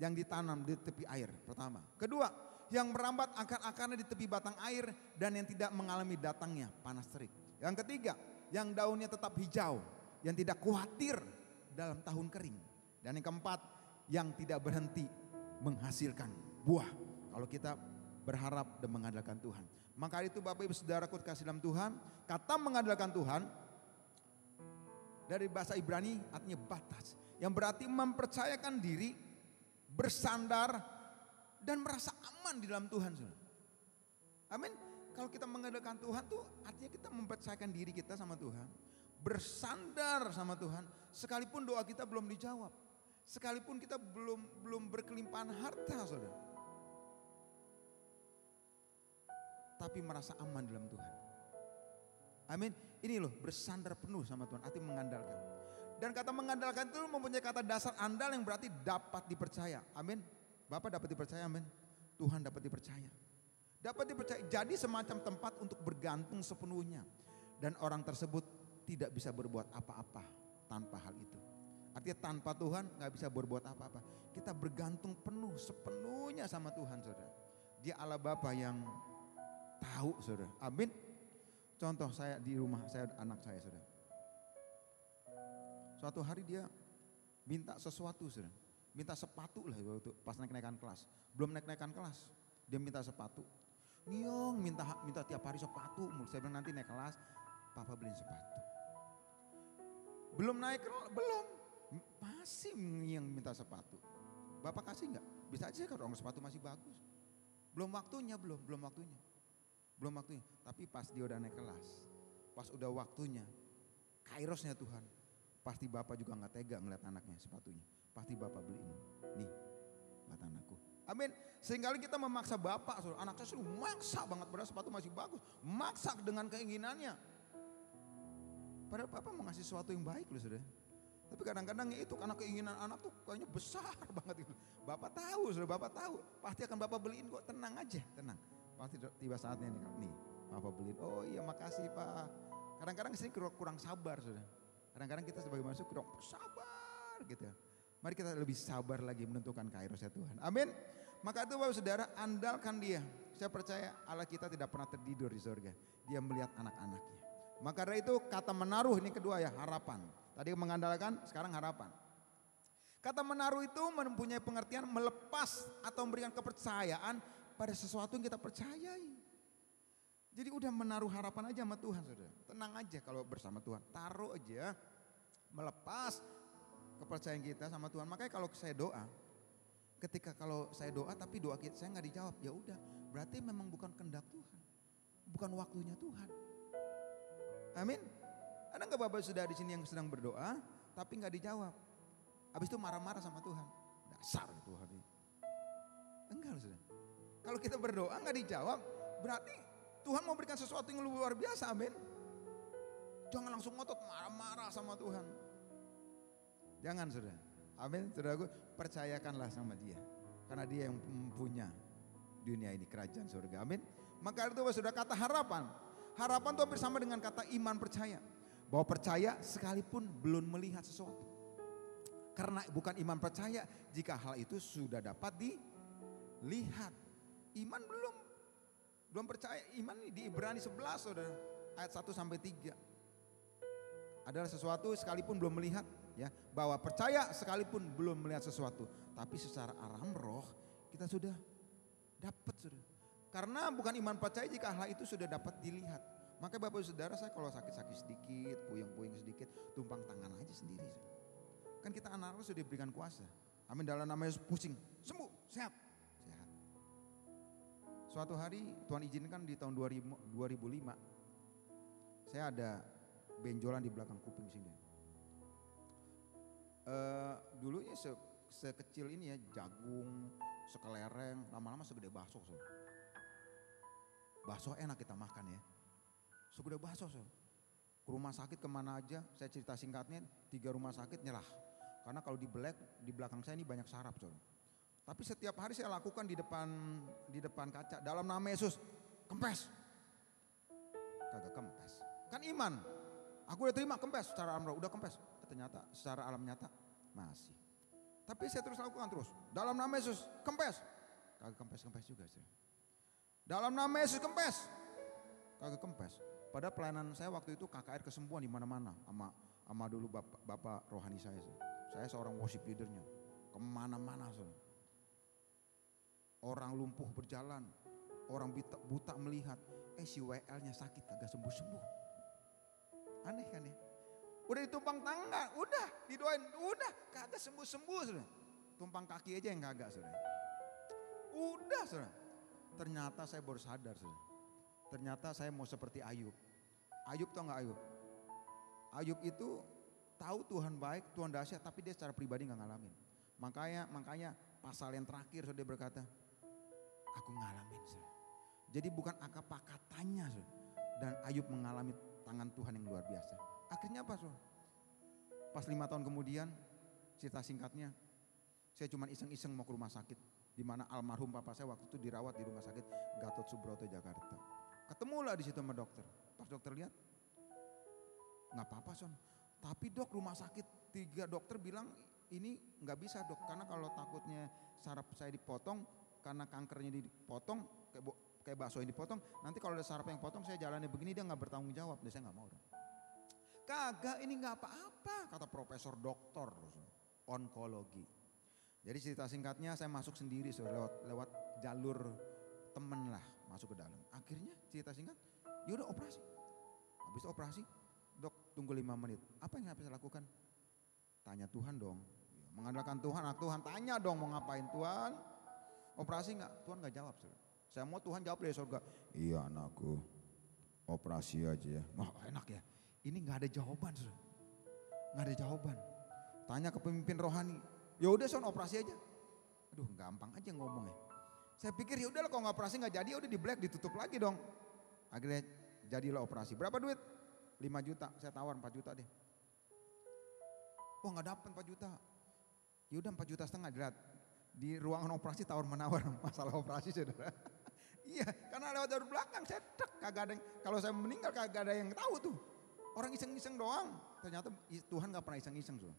yang ditanam di tepi air, pertama. Kedua, yang merambat akar-akarnya di tepi batang air dan yang tidak mengalami datangnya panas terik. Yang ketiga, yang daunnya tetap hijau, yang tidak khawatir dalam tahun kering. Dan yang keempat, yang tidak berhenti menghasilkan buah. Kalau kita berharap dan mengandalkan Tuhan. Maka itu Bapak Ibu Saudaraku kasih dalam Tuhan, kata mengandalkan Tuhan dari bahasa Ibrani artinya batas, yang berarti mempercayakan diri, bersandar dan merasa aman di dalam Tuhan. Amin. Kalau kita mengandalkan Tuhan tuh artinya kita mempercayakan diri kita sama Tuhan, bersandar sama Tuhan, sekalipun doa kita belum dijawab, sekalipun kita belum berkelimpahan harta, saudara. Tapi merasa aman dalam Tuhan. Amin. Ini loh bersandar penuh sama Tuhan, arti mengandalkan. Dan kata mengandalkan itu mempunyai kata dasar andal yang berarti dapat dipercaya. Amin. Bapak dapat dipercaya, amin. Tuhan dapat dipercaya. Dapat dipercaya, jadi semacam tempat untuk bergantung sepenuhnya. Dan orang tersebut tidak bisa berbuat apa-apa tanpa hal itu. Artinya tanpa Tuhan gak bisa berbuat apa-apa. Kita bergantung penuh sepenuhnya sama Tuhan, saudara. Dia Allah Bapa yang tahu, saudara. Amin. Contoh saya di rumah saya, anak saya, saudara. Suatu hari dia minta sesuatu, saudara. Minta sepatu lah waktu pas naik-naikan kelas. Belum naik-naikan kelas, dia minta sepatu. Ngiong minta tiap hari sepatu. Saya bilang nanti naik kelas, papa beliin sepatu. Belum naik, belum. Masih ngiong minta sepatu. Bapak kasih enggak? Bisa aja kalau orang sepatu masih bagus. Belum waktunya. Tapi pas dia udah naik kelas, pas udah waktunya, kairosnya Tuhan, pasti Bapak juga gak tega ngeliat anaknya sepatunya. Pasti Bapak beliin, nih buat anakku. Amin. Seringkali kita memaksa Bapak, anak saya suruh maksa banget, padahal sepatu masih bagus, maksa dengan keinginannya. Padahal Bapak mau ngasih sesuatu yang baik loh, saudara. Tapi kadang-kadang itu karena keinginan anak tuh kayaknya besar banget itu. Bapak tahu, saudara, Bapak tahu, pasti akan Bapak beliin kok, tenang aja, tenang. Pasti tiba saatnya nih, Bapak beliin. Oh iya makasih Pak. Kadang-kadang sini kurang sabar, saudara. Kadang-kadang kita sebagai manusia kurang sabar gitu. Mari kita lebih sabar lagi menentukan kairosnya Tuhan. Amin. Maka itu Bapak Saudara, andalkan Dia. Saya percaya Allah kita tidak pernah tertidur di surga. Dia melihat anak-anaknya. Maka dari itu kata menaruh ini kedua ya, harapan. Tadi mengandalkan, sekarang harapan. Kata menaruh itu mempunyai pengertian melepas atau memberikan kepercayaan pada sesuatu yang kita percayai. Jadi udah menaruh harapan aja sama Tuhan, saudara. Tenang aja kalau bersama Tuhan. Taruh aja, melepas kepercayaan kita sama Tuhan. Makanya kalau saya doa, ketika kalau saya doa tapi doa kita saya nggak dijawab, ya udah, berarti memang bukan kehendak Tuhan, bukan waktunya Tuhan. Amin. Ada nggak Bapak Saudara di sini yang sedang berdoa tapi nggak dijawab? Habis itu marah-marah sama Tuhan. Dasar Tuhan. Enggak, saudara. Kalau kita berdoa nggak dijawab, berarti Tuhan mau berikan sesuatu yang luar biasa, amin. Jangan langsung ngotot marah-marah sama Tuhan. Jangan, saudara. Amin, saudaraku, percayakanlah sama Dia. Karena Dia yang mempunyai dunia ini, kerajaan surga, amin. Maka itu sudah kata harapan. Harapan itu hampir sama dengan kata iman percaya. Bahwa percaya sekalipun belum melihat sesuatu. Karena bukan iman percaya jika hal itu sudah dapat dilihat. Iman belum percaya. Iman di Ibrani 11, saudara. ayat 1 sampai 3. Adalah sesuatu sekalipun belum melihat, ya, bahwa percaya sekalipun belum melihat sesuatu, tapi secara alam roh kita sudah dapat, Saudara. Karena bukan iman percaya jika hal itu sudah dapat dilihat. Maka Bapak Saudara, saya kalau sakit-sakit sedikit, puyeng-puyeng sedikit, tumpang tangan aja sendiri. Kan kita anak roh sudah diberikan kuasa. Amin, dalam nama Yesus, pusing, sembuh, sehat. Suatu hari Tuhan izinkan di tahun 2005, saya ada benjolan di belakang kuping sini. Dulunya sekecil ini ya, jagung, sekelereng, lama-lama segede bakso. Bakso enak kita makan ya, segede bakso. Ke rumah sakit kemana aja, saya cerita singkatnya, 3 rumah sakit nyerah. Karena kalau di belakang saya ini banyak saraf. Tapi setiap hari saya lakukan di depan kaca, dalam nama Yesus, kempes. Kagak kempes. Kan iman. Aku udah terima kempes secara alam roh, udah kempes. Ternyata secara alam nyata masih. Tapi saya terus lakukan terus. Dalam nama Yesus, kempes. Kagak kempes juga. Dalam nama Yesus, kempes. Kagak kempes. Pada pelayanan saya waktu itu KKR kesembuhan di mana-mana sama dulu bapak rohani saya. Saya seorang worship leadernya. Kemana-mana. Orang lumpuh berjalan, orang buta melihat. Si WL-nya sakit kagak sembuh-sembuh. Aneh kan ya? Udah ditumpang tangan, udah didoain, udah kagak sembuh-sembuh, Saudara. Tumpang kaki aja yang kagak, Saudara. Udah, Saudara. Ternyata saya baru sadar, Saudara. Ternyata saya mau seperti Ayub. Ayub tau gak Ayub? Ayub itu tahu Tuhan baik, Tuhan dahsyat, tapi dia secara pribadi gak ngalamin. Makanya pasal yang terakhir Saudara berkata, aku ngalamin, Saudara. Jadi bukan katanya, Saudara. Dan Ayub mengalami tangan Tuhan yang luar biasa. Akhirnya apa, Saudara? Pas 5 tahun kemudian, cerita singkatnya, saya cuma iseng-iseng mau ke rumah sakit, di mana almarhum papa saya waktu itu dirawat di rumah sakit Gatot Subroto Jakarta. Ketemulah di situ sama dokter. Pas dokter lihat, nggak apa-apa, Son. Tapi dok, rumah sakit 3 dokter bilang ini nggak bisa, Dok, karena kalau takutnya saraf saya dipotong, karena kankernya dipotong kayak bakso yang dipotong, nanti kalau ada saraf yang potong saya jalannya begini, dia nggak bertanggung jawab. Saya nggak mau, dong. Kagak, ini nggak apa-apa, kata profesor doktor onkologi. Jadi cerita singkatnya saya masuk sendiri, lewat jalur temen lah, masuk ke dalam. Akhirnya cerita singkat, yaudah operasi. Habis operasi, dok tunggu 5 menit. Apa yang harus saya lakukan? Tanya Tuhan dong. Mengandalkan Tuhan, Tuhan tanya dong mau ngapain Tuhan? Operasi nggak? Tuhan nggak jawab. Saya mau Tuhan jawab dari surga. Iya anakku, operasi aja ya. Wah enak ya. Ini nggak ada jawaban, nggak ada jawaban. Tanya ke pemimpin rohani. Ya udah son operasi aja. Aduh gampang aja ngomongnya. Saya pikir ya udahlah kalau nggak operasi nggak jadi, ya udah di black ditutup lagi dong. Akhirnya jadilah operasi. Berapa duit? 5 juta. Saya tawar 4 juta deh. Oh nggak dapet 4 juta. Ya udah 4 juta setengah dilihat. Di ruangan operasi tawar menawar masalah operasi, saudara. Iya, karena lewat jalur belakang saya kagak ada yang, kalau saya meninggal kagak ada yang tahu tuh. Orang iseng-iseng doang. Ternyata Tuhan gak pernah iseng-iseng, saudara.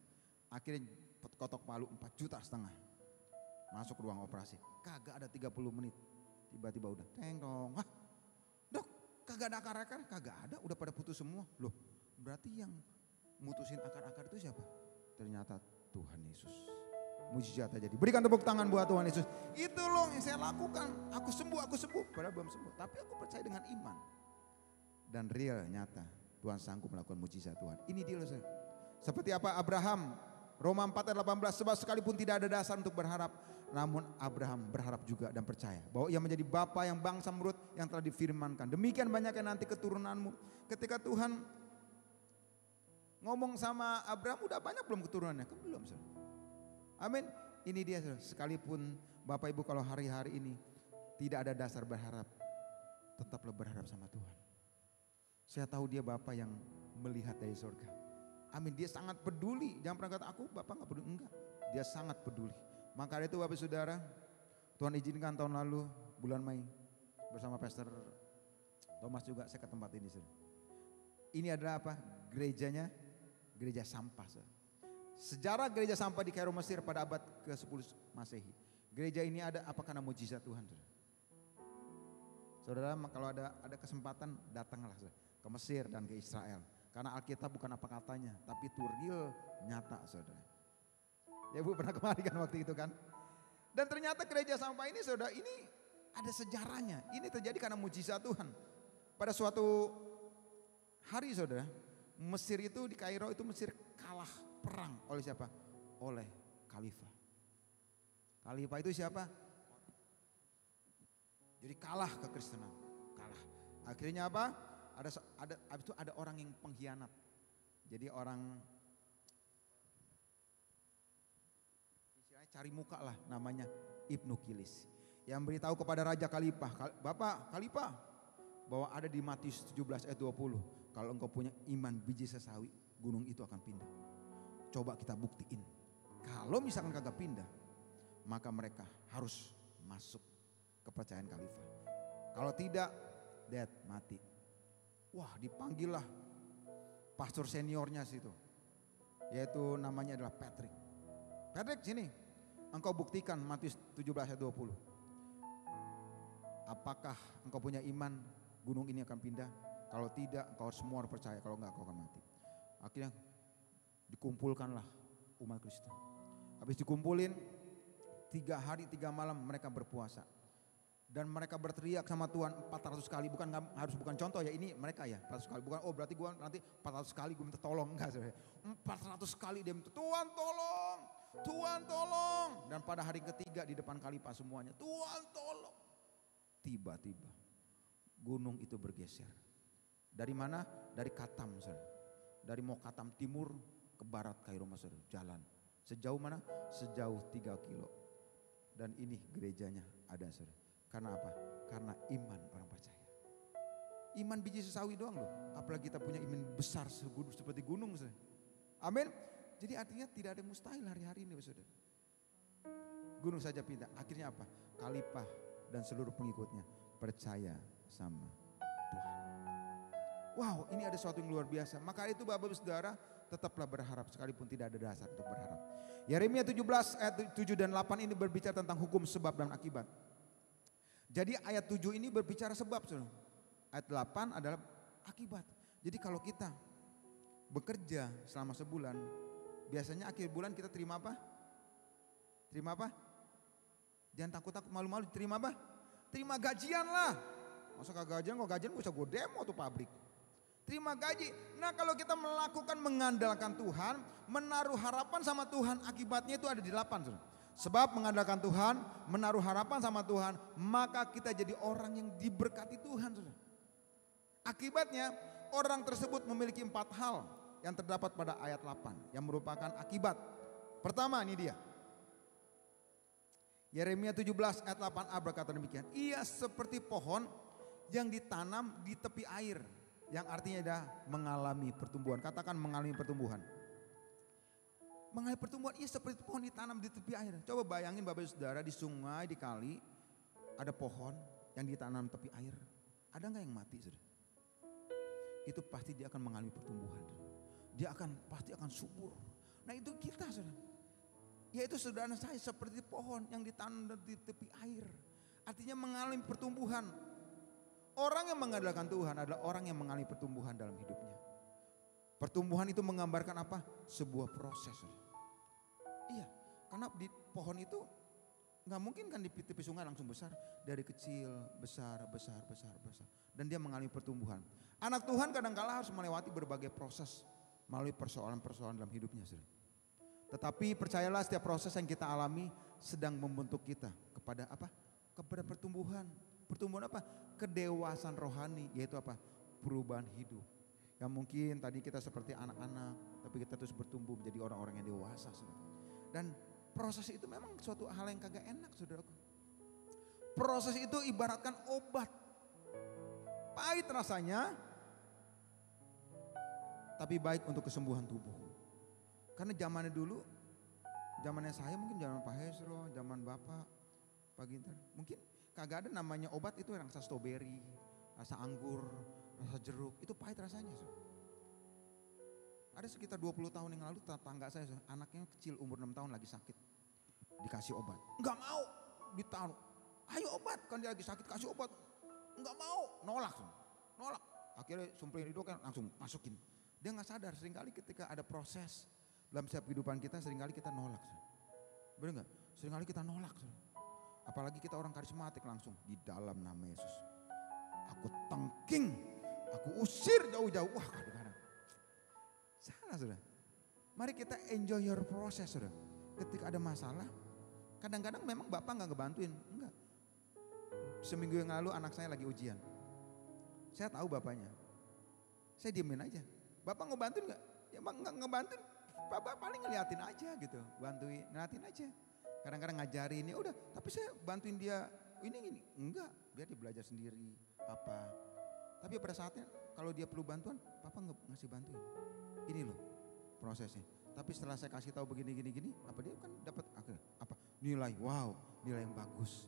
Akhirnya kotok palu 4 juta setengah. Masuk ruang operasi. Kagak ada 30 menit. Tiba-tiba udah teng dong. Hah, dok kagak ada akar-akar? Kagak ada, udah pada putus semua. Loh berarti yang mutusin akar-akar itu siapa? Ternyata Tuhan Yesus. Mujizat jadi. Berikan tepuk tangan buat Tuhan Yesus. Itu loh yang saya lakukan. Aku sembuh. Padahal belum sembuh. Tapi aku percaya dengan iman. Dan real, nyata. Tuhan sanggup melakukan mujizat Tuhan. Ini dia loh saya. Seperti apa Abraham. Roma 4 ayat 18. Sebab sekalipun tidak ada dasar untuk berharap. Namun Abraham berharap juga dan percaya. Bahwa ia menjadi bapa yang bangsa menurut yang telah difirmankan. Demikian banyaknya nanti keturunanmu. Ketika Tuhan ngomong sama Abraham, udah banyak belum keturunannya? Kan belum, saudara. Amin. Ini dia, saudara. Sekalipun Bapak Ibu kalau hari-hari ini tidak ada dasar berharap, tetaplah berharap sama Tuhan. Saya tahu dia Bapak yang melihat dari surga. Amin. Dia sangat peduli. Jangan pernah kata aku Bapak gak peduli. Enggak. Dia sangat peduli. Maka dari itu Bapak Saudara, Tuhan izinkan tahun lalu bulan Mei bersama Pastor Thomas juga saya ke tempat ini, saudara. Ini adalah apa? Gerejanya, gereja sampah, saudara. Sejarah gereja sampah di Kairo Mesir pada abad ke-10 Masehi. Gereja ini ada apa karena mujizat Tuhan, saudara. Saudara kalau ada kesempatan datanglah, saudara. ke Mesir dan ke Israel. Karena Alkitab bukan apa katanya, tapi itu real, nyata saudara. Ya Ibu pernah kemari kan waktu itu kan. Dan ternyata gereja sampah ini saudara, ini ada sejarahnya. Ini terjadi karena mujizat Tuhan. Pada suatu hari saudara, Mesir itu di Kairo itu Mesir kalah perang oleh siapa? Oleh Khalifah. Khalifah itu siapa? Jadi kalah kekristenan, kalah. Akhirnya apa? Ada orang yang pengkhianat. Jadi orang istilahnya cari muka lah, namanya Ibnu Kilis. Yang beritahu kepada Raja Khalifah, Bapak Khalifah, bahwa ada di Matius 17 ayat 20. Kalau engkau punya iman biji sesawi, gunung itu akan pindah. Coba kita buktiin. Kalau misalkan kagak pindah, maka mereka harus masuk kepercayaan Khalifah. Kalau tidak, dead, mati. Wah, dipanggil lah pastor seniornya situ, yaitu namanya adalah Patrick. Patrick sini, engkau buktikan Matius 17 ayat 20. Apakah engkau punya iman gunung ini akan pindah? Kalau tidak, engkau semua percaya, kalau enggak engkau akan mati. Akhirnya dikumpulkanlah umat Kristen. Habis dikumpulin 3 hari 3 malam mereka berpuasa. Dan mereka berteriak sama Tuhan 400 kali, bukan contoh ya, ini mereka ya 400 kali, bukan berarti gua nanti 400 kali gue minta tolong, enggak saudara. 400 kali dia minta Tuhan tolong, Tuhan tolong. Dan pada hari ketiga di depan Khalifah semuanya, Tuhan tolong. Tiba-tiba gunung itu bergeser. Dari mana? Dari Katam saudara. Dari mau Katam timur ke barat Kairo saudara, jalan. Sejauh mana? Sejauh 3 kilo. Dan ini gerejanya ada saudara. Karena apa? Karena iman orang percaya. Iman biji sesawi doang loh. Apalagi kita punya iman besar seperti gunung. Saudara. Amin. Jadi artinya tidak ada yang mustahil hari-hari ini saudara. Gunung saja pindah. Akhirnya apa? Khalifah dan seluruh pengikutnya percaya sama Tuhan. Wow, ini ada sesuatu yang luar biasa. Maka itu Bapak Saudara tetaplah berharap sekalipun tidak ada dasar untuk berharap. Yeremia 17 ayat 7 dan 8 ini berbicara tentang hukum sebab dan akibat. Jadi ayat 7 ini berbicara sebab saudara. Ayat 8 adalah akibat. Jadi kalau kita bekerja selama sebulan, biasanya akhir bulan kita terima apa? Terima apa? Jangan takut-takut malu-malu, terima apa? Terima gajian lah. Masa kagak gajian, kok gajian gak usah gue demo tuh pabrik. Terima gaji. Nah kalau kita melakukan mengandalkan Tuhan, menaruh harapan sama Tuhan, akibatnya itu ada di 8 saudara. Sebab mengandalkan Tuhan, menaruh harapan sama Tuhan, maka kita jadi orang yang diberkati Tuhan. Saudara. Akibatnya orang tersebut memiliki 4 hal yang terdapat pada ayat 8 yang merupakan akibat. Pertama ini dia. Yeremia 17 ayat 8a berkata demikian. Ia seperti pohon yang ditanam di tepi air, yang artinya adalah mengalami pertumbuhan. Katakan mengalami pertumbuhan. Mengalami pertumbuhan, ia seperti pohon ditanam di tepi air. Coba bayangin Bapak Saudara, di sungai, di kali, ada pohon yang ditanam tepi air. Ada gak yang mati saudara? Itu pasti dia akan mengalami pertumbuhan. Dia pasti akan subur. Nah itu kita saudara. Yaitu saudara saya seperti pohon yang ditanam di tepi air. Artinya mengalami pertumbuhan. Orang yang mengandalkan Tuhan adalah orang yang mengalami pertumbuhan dalam hidupnya. Pertumbuhan itu menggambarkan apa? Sebuah proses. Iya, karena di pohon itu nggak mungkin kan di tepi sungai langsung besar. Dari kecil, besar. Dan dia mengalami pertumbuhan. Anak Tuhan kadang-kala harus melewati berbagai proses melalui persoalan-persoalan dalam hidupnya. Tetapi percayalah setiap proses yang kita alami sedang membentuk kita kepada apa? Kepada pertumbuhan. Pertumbuhan apa? Kedewasaan rohani, yaitu apa? Perubahan hidup. Yang mungkin tadi kita seperti anak-anak, tapi kita terus bertumbuh menjadi orang-orang yang dewasa. Saudara. Dan proses itu memang suatu hal yang kagak enak saudaraku. Proses itu ibaratkan obat. Pahit rasanya, tapi baik untuk kesembuhan tubuh. Karena zamannya dulu, zamannya saya mungkin zaman Pak Hesro, zaman Bapak, Pak Ginter. Mungkin kagak ada namanya obat itu rasa stroberi, rasa anggur, rasa jeruk. Itu pahit rasanya. Ada sekitar 20 tahun yang lalu tetangga saya, anaknya kecil umur 6 tahun lagi sakit. Dikasih obat. Enggak mau, ditaruh. Ayo obat, kan dia lagi sakit kasih obat. Enggak mau, nolak. akhirnya sumpelin itu kan langsung masukin. Dia nggak sadar seringkali ketika ada proses dalam setiap kehidupan kita seringkali kita nolak. Bener nggak? Seringkali kita nolak. Apalagi kita orang karismatik langsung di dalam nama Yesus. Aku tengking, aku usir jauh-jauh. Wah kadang-kadang salah sudah. Mari kita enjoy your process sudah. Ketika ada masalah, kadang-kadang memang Bapak nggak ngebantuin, enggak. Seminggu yang lalu anak saya lagi ujian. Saya tahu bapaknya. Saya diemin aja. Bapak ngebantuin nggak? Ya bang nggak ngebantuin. Bapak paling ngeliatin aja gitu, bantuin, ngeliatin aja. Kadang-kadang ngajarin ya udah, tapi saya bantuin dia ini enggak, biar dia belajar sendiri apa. Tapi pada saatnya kalau dia perlu bantuan, Papa ngasih bantuin. Ini loh prosesnya. Tapi setelah saya kasih tahu begini, apa dia kan dapat apa? Nilai, wow, nilai yang bagus.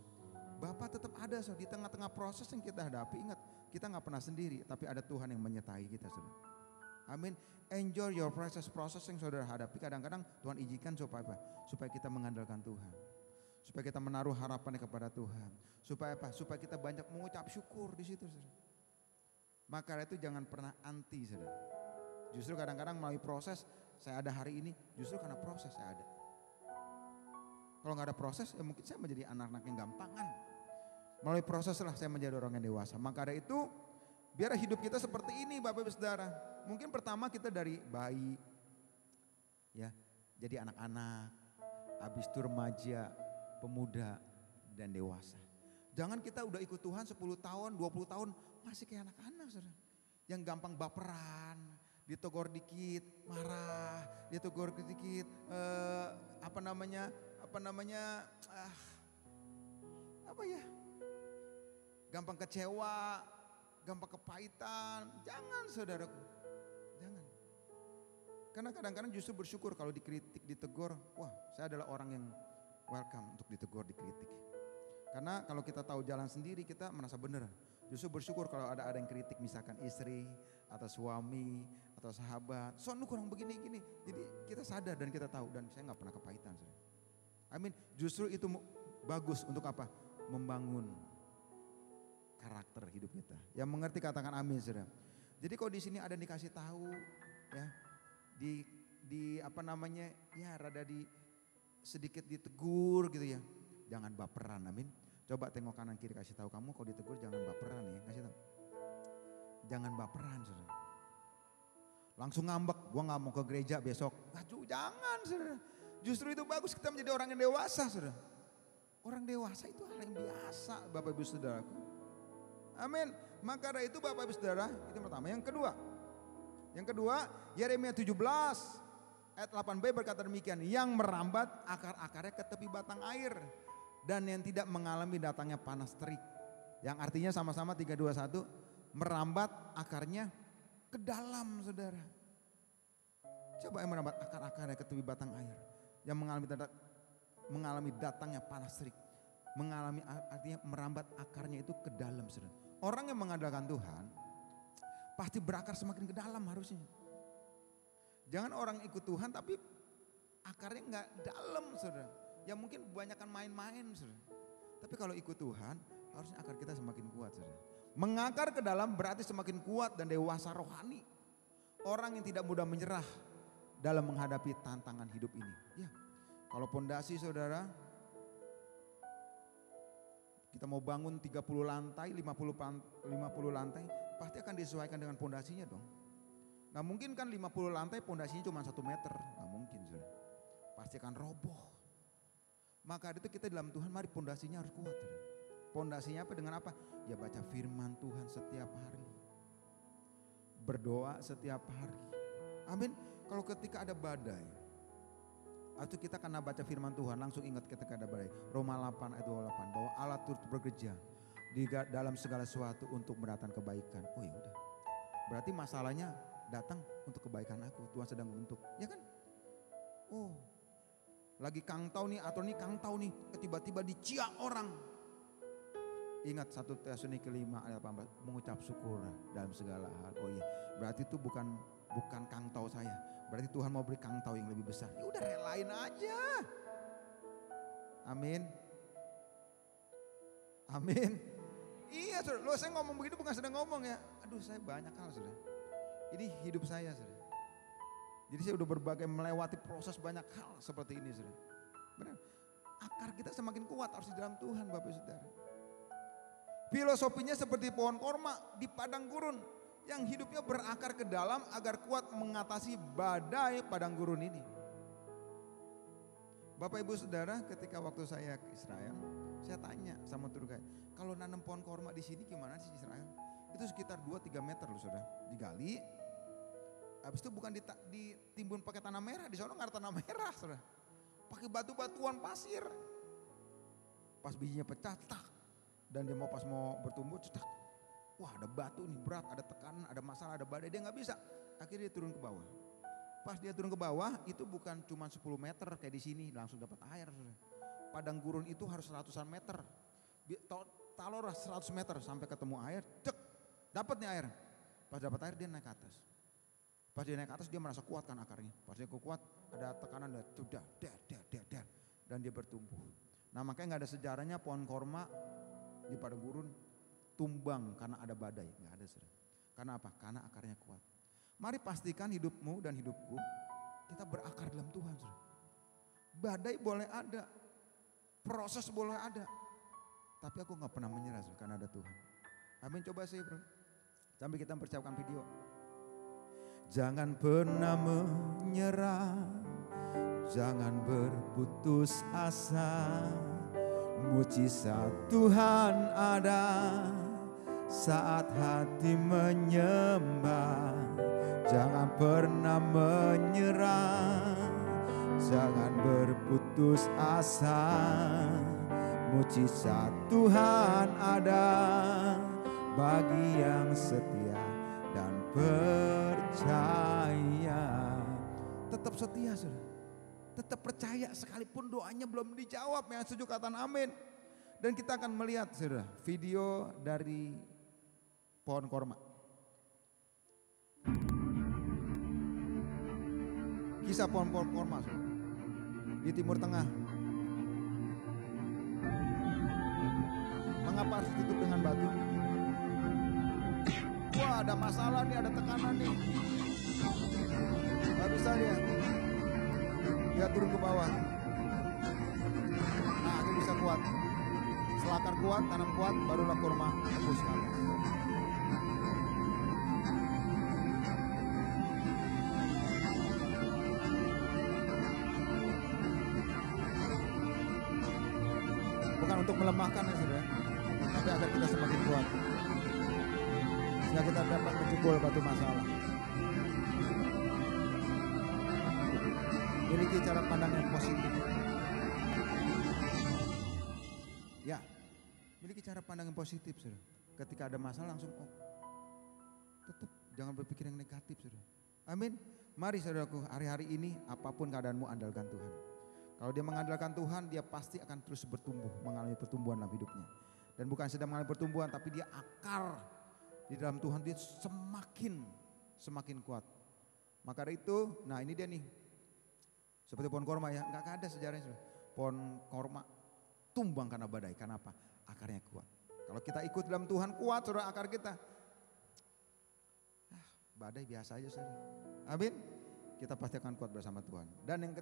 Bapak tetap ada di tengah-tengah proses yang kita hadapi. Ingat, kita nggak pernah sendiri, tapi ada Tuhan yang menyertai kita, saudara. Amin. Enjoy your proses yang saudara hadapi. Kadang-kadang Tuhan izinkan supaya apa? Supaya kita mengandalkan Tuhan. Supaya kita menaruh harapannya kepada Tuhan. Supaya apa? Supaya kita banyak mengucap syukur di situ, saudara. Maka itu jangan pernah anti, saudara. Justru kadang-kadang melalui proses saya ada hari ini, justru karena proses saya ada. Kalau nggak ada proses, ya mungkin saya menjadi anak-anak yang gampangan. Melalui proses lah saya menjadi orang yang dewasa. Maka dari itu, biar hidup kita seperti ini, Bapak Ibu Saudara. Mungkin pertama kita dari bayi, ya, jadi anak-anak, habis itu remaja, pemuda, dan dewasa. Jangan kita udah ikut Tuhan 10 tahun, 20 tahun, masih kayak anak-anak, saudara. Yang gampang baperan, ditegur dikit, marah, ditegur dikit, gampang kecewa, gampang kepahitan. Jangan saudaraku, jangan. Karena kadang-kadang justru bersyukur kalau dikritik, ditegur. Wah, saya adalah orang yang welcome untuk ditegur, dikritik. Karena kalau kita tahu jalan sendiri kita merasa benar. Justru bersyukur kalau ada yang kritik, misalkan istri atau suami atau sahabat. Son lu kurang begini-gini. Jadi kita sadar dan kita tahu, dan saya nggak pernah kepahitan. Amin. Justru itu bagus untuk apa? Membangun karakter hidup kita. Yang mengerti katakan amin, saudara. Jadi kalau di sini ada yang dikasih tahu, ya, rada sedikit ditegur gitu ya. Jangan baperan, amin. Coba tengok kanan kiri, kasih tahu kamu kalau ditegur jangan baperan ya, kasih tahu. Jangan baperan, saudara. Langsung ngambek, gua nggak mau ke gereja besok. Jangan, saudara. Justru itu bagus kita menjadi orang yang dewasa, saudara. Orang dewasa itu hal yang biasa, Bapak Ibu Saudaraku. Amin. Maka dari itu Bapak Ibu Saudara, itu yang pertama. Yang kedua, Yeremia 17 ayat 8b berkata demikian, yang merambat akar-akarnya ke tepi batang air dan yang tidak mengalami datangnya panas terik. Yang artinya sama-sama 3, 2, 1, merambat akarnya ke dalam, saudara. Coba yang merambat akar-akarnya ke tepi batang air, yang mengalami datangnya panas terik. Mengalami artinya merambat akarnya itu ke dalam, saudara. Orang yang mengandalkan Tuhan pasti berakar semakin ke dalam harusnya. Jangan orang ikut Tuhan tapi akarnya nggak dalam, saudara. Ya mungkin kebanyakan main-main, saudara. Tapi kalau ikut Tuhan harusnya akar kita semakin kuat, saudara. Mengakar ke dalam berarti semakin kuat dan dewasa rohani. Orang yang tidak mudah menyerah dalam menghadapi tantangan hidup ini. Ya, kalau pondasi, saudara, kita mau bangun 30 lantai, 50 lantai, pasti akan disesuaikan dengan pondasinya dong. Gak mungkin kan 50 lantai pondasinya cuma 1 meter, gak mungkin, saudara. Pasti akan roboh. Maka itu kita dalam Tuhan, mari pondasinya harus kuat, saudara. Pondasinya apa? Dengan apa? Ya baca firman Tuhan setiap hari. Berdoa setiap hari. Amin. Kalau ketika ada badai, atau kita karena baca firman Tuhan langsung ingat ketika ada badai. Roma 8 ayat 28, bahwa Allah turut bekerja di dalam segala sesuatu untuk mendatangkan kebaikan. Oh ya udah. Berarti masalahnya datang untuk kebaikan aku. Tuhan sedang membentuk, ya kan? Oh, lagi kangtau nih atau nih kangtau nih, tiba-tiba diciak orang. Ingat 1 Tesalonika 5 ayat 18, mengucap syukur dalam segala hal. Oh iya, berarti itu bukan kangtau saya. Berarti Tuhan mau beri kangtau yang lebih besar. Ya udah relain aja. Amin. Amin. Iya saudara, lo saya ngomong begitu bukan sedang ngomong ya. Aduh saya banyak hal saudara. Ini hidup saya saudara. Jadi saya udah berbagai melewati proses banyak hal seperti ini saudara. Benar. Akar kita semakin kuat harus di dalam Tuhan Bapak Saudara. Filosofinya seperti pohon korma di padang gurun yang hidupnya berakar ke dalam agar kuat mengatasi badai padang gurun ini. Bapak Ibu Saudara, ketika waktu saya ke Israel, saya tanya sama tour guide, kalau nanam pohon korma di sini gimana sih Israel? Itu sekitar 2-3 meter loh saudara, digali. Habis itu bukan ditimbun pakai tanah merah, di sana nggak ada tanah merah saudara. Pakai batu-batuan pasir. Pas bijinya pecah, tak. Dan dia pas mau bertumbuh, cetak. Wah ada batu nih berat, ada tekanan, ada masalah, ada badai, dia nggak bisa. Akhirnya dia turun ke bawah. Pas dia turun ke bawah, itu bukan cuma 10 meter kayak di sini, langsung dapat air saudara. Padang gurun itu harus ratusan meter. Taruhlah 100 meter sampai ketemu air, cek, dapat nih air. Pas dapat air dia naik ke atas. Pas dia naik ke atas dia merasa kuat kan akarnya. Pas dia kuat ada tekanan dan sudah dan dia bertumbuh. Nah makanya nggak ada sejarahnya pohon korma di padang gurun tumbang karena ada badai, nggak ada saudara. Karena apa? Karena akarnya kuat. Mari pastikan hidupmu dan hidupku kita berakar dalam Tuhan saudara. Badai boleh ada, proses boleh ada, tapi aku nggak pernah menyerah saudara, karena ada Tuhan. Amin, coba sih bro, sambil kita mempersiapkan video. Jangan pernah menyerah, jangan berputus asa. Mujizat Tuhan ada saat hati menyembah. Jangan pernah menyerah, jangan berputus asa. Mujizat Tuhan ada bagi yang setia dan percaya. Tetap setia saudara, tetap percaya sekalipun doanya belum dijawab. Yang setuju katakan amin. Dan kita akan melihat saudara video dari pohon korma. Kisah pohon korma saudara, di Timur Tengah. Mengapa harus ditutup dengan batu? Wah ada masalah nih, ada tekanan nih. Gak bisa dia turun ke bawah. Nah akhirnya bisa kuat. Selakar kuat, tanam kuat, barulah kurma tembus ke atas. Bukan untuk melemahkan ya saudara, tapi agar kita semakin kuat. Sehingga kita dapat menjebol batu masalah. Miliki cara pandang yang positif. Ya, miliki cara pandang yang positif saudara. Ketika ada masalah langsung tetap jangan berpikir yang negatif saudara. Amin. Mari saudaraku, hari-hari ini apapun keadaanmu andalkan Tuhan. Kalau dia mengandalkan Tuhan, dia pasti akan terus bertumbuh, mengalami pertumbuhan dalam hidupnya. Dan bukan sedang mengalami pertumbuhan, tapi dia akar di dalam Tuhan, dia semakin kuat. Maka dari itu, nah ini dia nih, seperti pohon korma ya, nggak ada sejarahnya. Pohon korma tumbang karena badai, karena apa? Akarnya kuat. Kalau kita ikut dalam Tuhan kuat, saudara, akar kita. Badai biasa aja saudara. Amin. Kita pasti akan kuat bersama Tuhan. Dan yang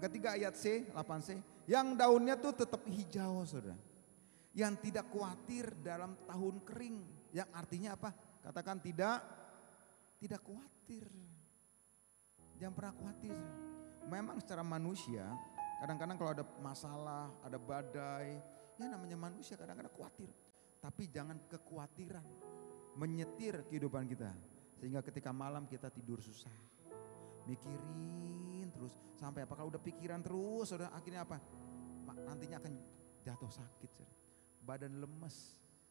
ketiga ayat C, 8C, yang daunnya tuh tetap hijau saudara. Yang tidak khawatir dalam tahun kering. Yang artinya apa? Katakan tidak khawatir. Jangan pernah khawatir. Memang secara manusia, kadang-kadang kalau ada masalah, ada badai, ya namanya manusia kadang-kadang khawatir. Tapi jangan kekhawatiran menyetir kehidupan kita. Sehingga ketika malam kita tidur susah. Mikirin terus sampai apa, kalau udah pikiran terus saudara, akhirnya apa? Nantinya akan jatuh sakit saudara. Badan lemes,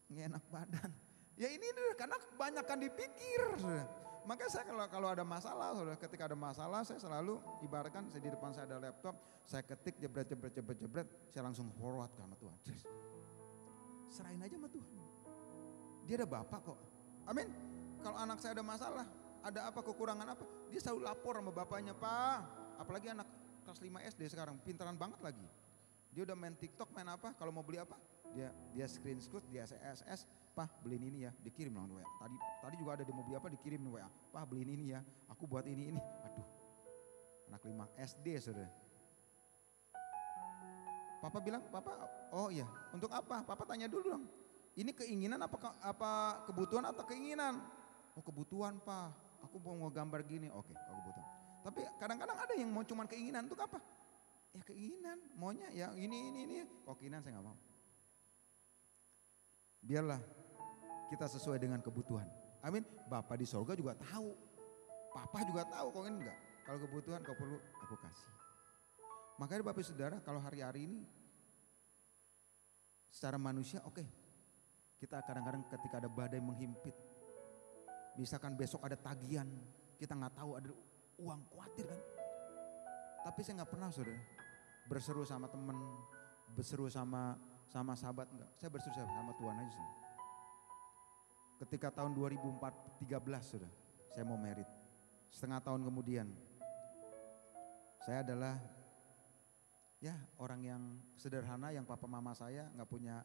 nggak enak badan. Ya ini karena kebanyakan dipikir saudara. Makanya saya kalau ada masalah saudara, ketika ada masalah saya selalu ibaratkan saya di depan saya ada laptop, saya ketik jebret, saya langsung forward sama Tuhan. Serahin aja sama Tuhan. Dia ada Bapak kok. Amin. Kalau anak saya ada masalah, ada apa, kekurangan apa, dia selalu lapor sama bapaknya, Pak. Apalagi anak kelas 5 SD sekarang, pintaran banget lagi. Dia udah main TikTok, main apa, kalau mau beli apa, Dia screenshot, dia SMS, "Pah, beliin ini ya." Dikirim langsung WA. Tadi juga ada di mobil apa, dikirim WA. "Pah, beliin ini ya. Aku buat ini." Aduh. Anak 5 SD, Saudara. Papa bilang, "Papa, oh iya, untuk apa?" Papa tanya dulu dong. Ini keinginan apa kebutuhan atau keinginan? "Oh, kebutuhan, Pak. Aku mau gambar gini." Oke, kebutuhan. Tapi kadang-kadang ada yang mau cuman keinginan, untuk apa? Ya keinginan, maunya ya ini. Oh, keinginan saya nggak mau. Biarlah kita sesuai dengan kebutuhan. Amin. Bapak di sorga juga tahu. Papa juga tahu kok enggak. Kalau kebutuhan kau perlu, aku kasih. Makanya Bapak Saudara, kalau hari-hari ini secara manusia oke. Kita kadang-kadang ketika ada badai menghimpit. Misalkan besok ada tagihan, kita nggak tahu ada uang, khawatir kan. Tapi saya nggak pernah, Saudara, berseru sama teman, berseru sama sahabat, enggak. Saya berseru sama Tuhan aja sih. Ketika tahun 2013, Saudara, saya mau merit. Setengah tahun kemudian, saya adalah ya orang yang sederhana, yang papa mama saya nggak punya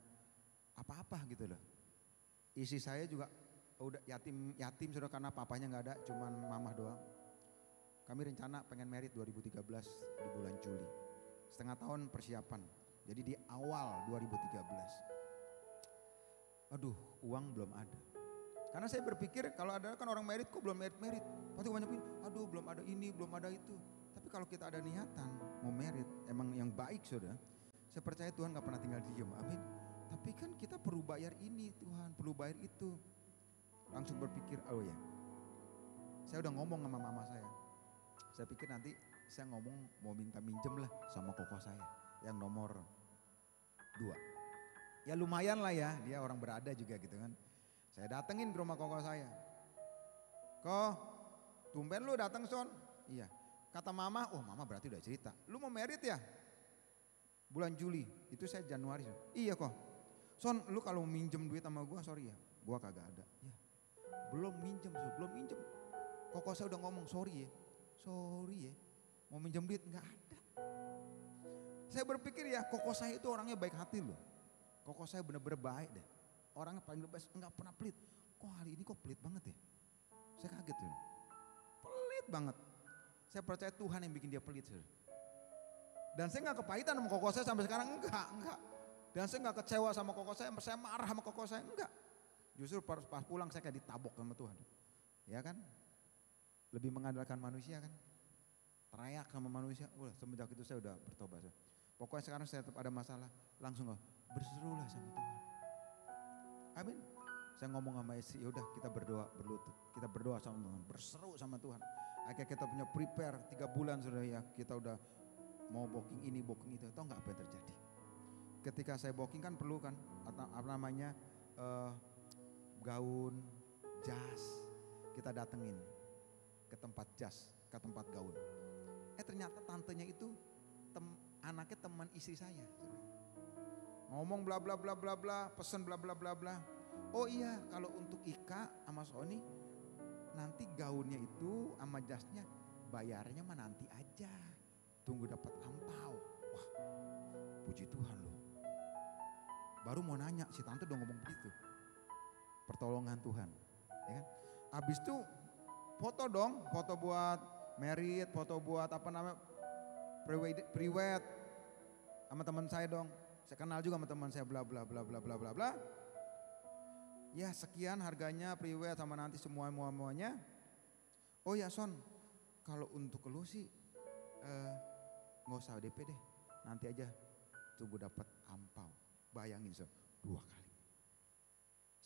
apa-apa gitu loh. Isi saya juga udah yatim Saudara, karena papanya nggak ada, cuman mama doang. Kami rencana pengen merit 2013 di bulan Juli. Setengah tahun persiapan. Jadi di awal 2013. Aduh, uang belum ada. Karena saya berpikir kalau ada kan orang merit, kok belum merit. Pasti banyak pun, aduh belum ada ini, belum ada itu. Tapi kalau kita ada niatan mau merit, emang yang baik, Saudara. Saya percaya Tuhan gak pernah tinggal diam, amin. Tapi kan kita perlu bayar ini Tuhan, perlu bayar itu. Langsung berpikir, oh ya, saya udah ngomong sama mama saya. Saya pikir nanti saya ngomong mau minta minjem lah sama koko saya yang nomor 2. Ya lumayan lah ya, dia orang berada juga gitu kan. Saya datengin ke rumah koko saya. "Kok, tumben lu datang, Son?" "Iya." Kata mama, oh mama berarti udah cerita. "Lu mau merit ya? Bulan Juli." Itu saya Januari. "Iya kok." "Son, lu kalau minjem duit sama gua, sorry ya, gua kagak ada." "Ya, belum minjem, belum minjem." Koko saya udah ngomong, sorry ya, mau minjem duit nggak ada. Saya berpikir ya, koko saya itu orangnya baik hati loh. Koko saya bener-bener baik deh. Orangnya paling the best, nggak pernah pelit. Kok hari ini kok pelit banget ya? Saya kaget loh. Pelit banget. Saya percaya Tuhan yang bikin dia pelit. Dan saya nggak kepahitan sama koko saya sampai sekarang, enggak. Dan saya nggak kecewa sama koko saya marah sama koko saya, enggak. Justru pas pulang saya kayak ditabok sama Tuhan. Ya kan? Lebih mengandalkan manusia kan. Teriak sama manusia. Semenjak itu saya udah bertobat. Pokoknya sekarang saya tetap ada masalah, langsung berserulah sama Tuhan. Amin. Saya ngomong sama istri, yaudah kita berdoa berlutut. Kita berdoa sama Tuhan, berseru sama Tuhan. Akhirnya kita punya prepare 3 bulan sudah ya. Kita udah mau booking ini, booking itu. Tahu gak apa yang terjadi? Ketika saya booking kan perlu kan, apa namanya, gaun, jas. Kita datengin ke tempat jas, ke tempat gaun. Ternyata tantenya itu anaknya teman istri saya. Ngomong bla bla bla bla bla, pesen bla bla bla bla. Oh iya, kalau untuk Ika sama Sony nanti gaunnya itu sama jasnya bayarnya mah nanti aja. Tunggu dapat ampau. Wah, puji Tuhan loh. Baru mau nanya, si tante udah ngomong begitu. Pertolongan Tuhan, ya kan? Abis itu foto dong, foto buat merit, foto buat apa namanya pre-wed sama teman saya dong. Saya kenal juga sama teman saya bla bla bla bla bla bla bla. Ya sekian harganya pre-wed sama nanti semuanya. Oh ya Son, kalau untuk lu sih nggak usah DP deh, nanti aja tunggu dapat ampau. Bayangin Son, 2 kali.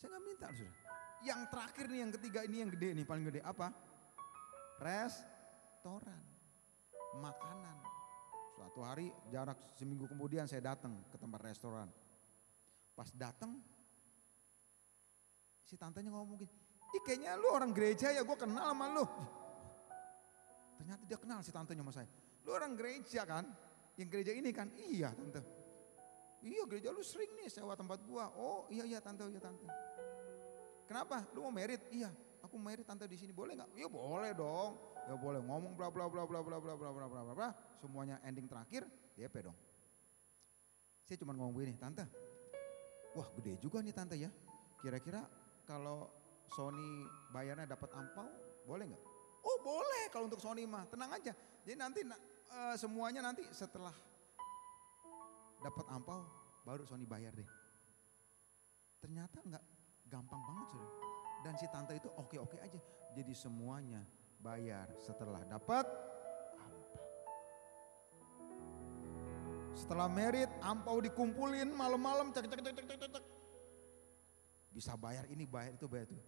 Saya nggak minta sudah. Yang terakhir nih, yang ketiga ini yang gede nih, paling gede apa? Restoran, makanan. Suatu hari jarak seminggu kemudian saya datang ke tempat restoran. Pas datang, si tantenya ngomong gini, "Ih kayaknya lu orang gereja ya, gue kenal sama lu." Ternyata dia kenal si tantenya sama saya. "Lu orang gereja kan? Yang gereja ini kan?" "Iya tante." "Iya gereja lu sering nih sewa tempat gua." "Oh iya tante, iya tante." "Kenapa? Lu mau merit?" "Iya, aku merit tante di sini, boleh nggak?" "Iya boleh dong." "Ya boleh." Ngomong bla bla bla bla bla bla bla bla bla bla, semuanya ending terakhir DP dong. Saya cuma ngomong begini, "Tante, Wah gede juga nih tante ya. Kira-kira kalau Sony bayarnya dapat ampau boleh nggak? Oh boleh kalau untuk Sony mah, tenang aja. Jadi nanti semuanya nanti setelah dapat ampau baru Sony bayar deh. Ternyata nggak gampang banget saudara. Dan si tante itu oke-oke aja. Jadi semuanya bayar setelah dapat ampau. Setelah merit ampau dikumpulin malam-malam cek. Bisa bayar ini, bayar itu, bayar itu.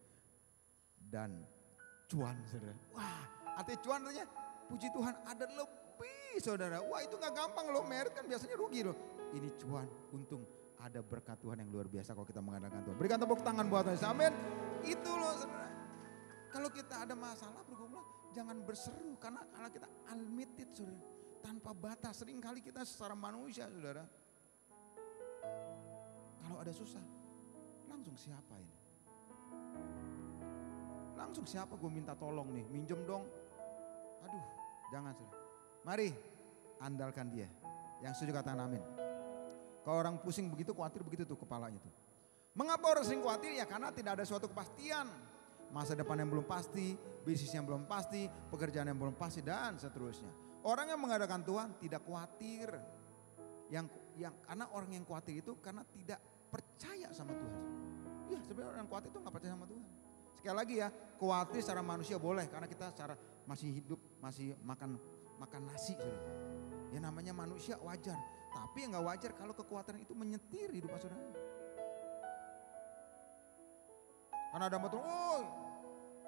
Dan cuan saudara. Wah artinya cuan artinya puji Tuhan ada lebih saudara. Wah itu gak gampang loh, merit kan biasanya rugi loh. Ini cuan, untung ada berkat Tuhan yang luar biasa kalau kita mengandalkan Tuhan. Berikan tepuk tangan buat Tuhan, amin. Itu loh saudara. Kalau kita ada masalah bergumul, jangan berseru karena Allah kita unlimited saudara. Tanpa batas, seringkali kita secara manusia saudara. Kalau ada susah, langsung siapa ini? Langsung siapa gue minta tolong nih, minjem dong. Aduh, jangan saudara. Mari andalkan dia. Yang setuju katakan amin. Kalau orang pusing begitu, khawatir begitu tuh kepalanya tuh. Mengapa orang sering khawatir? Ya karena tidak ada suatu kepastian. Masa depan yang belum pasti, bisnis yang belum pasti, pekerjaan yang belum pasti dan seterusnya. Orang yang mengandalkan Tuhan tidak khawatir. Yang karena orang yang khawatir itu karena tidak percaya sama Tuhan. Ya sebenarnya orang yang khawatir itu nggak percaya sama Tuhan. Sekali lagi ya, khawatir secara manusia boleh karena kita secara masih hidup, masih makan nasi. Saudara. Ya namanya manusia wajar. Tapi yang gak wajar kalau kekhawatiran itu menyetir hidup saudara. Karena ada betul, oh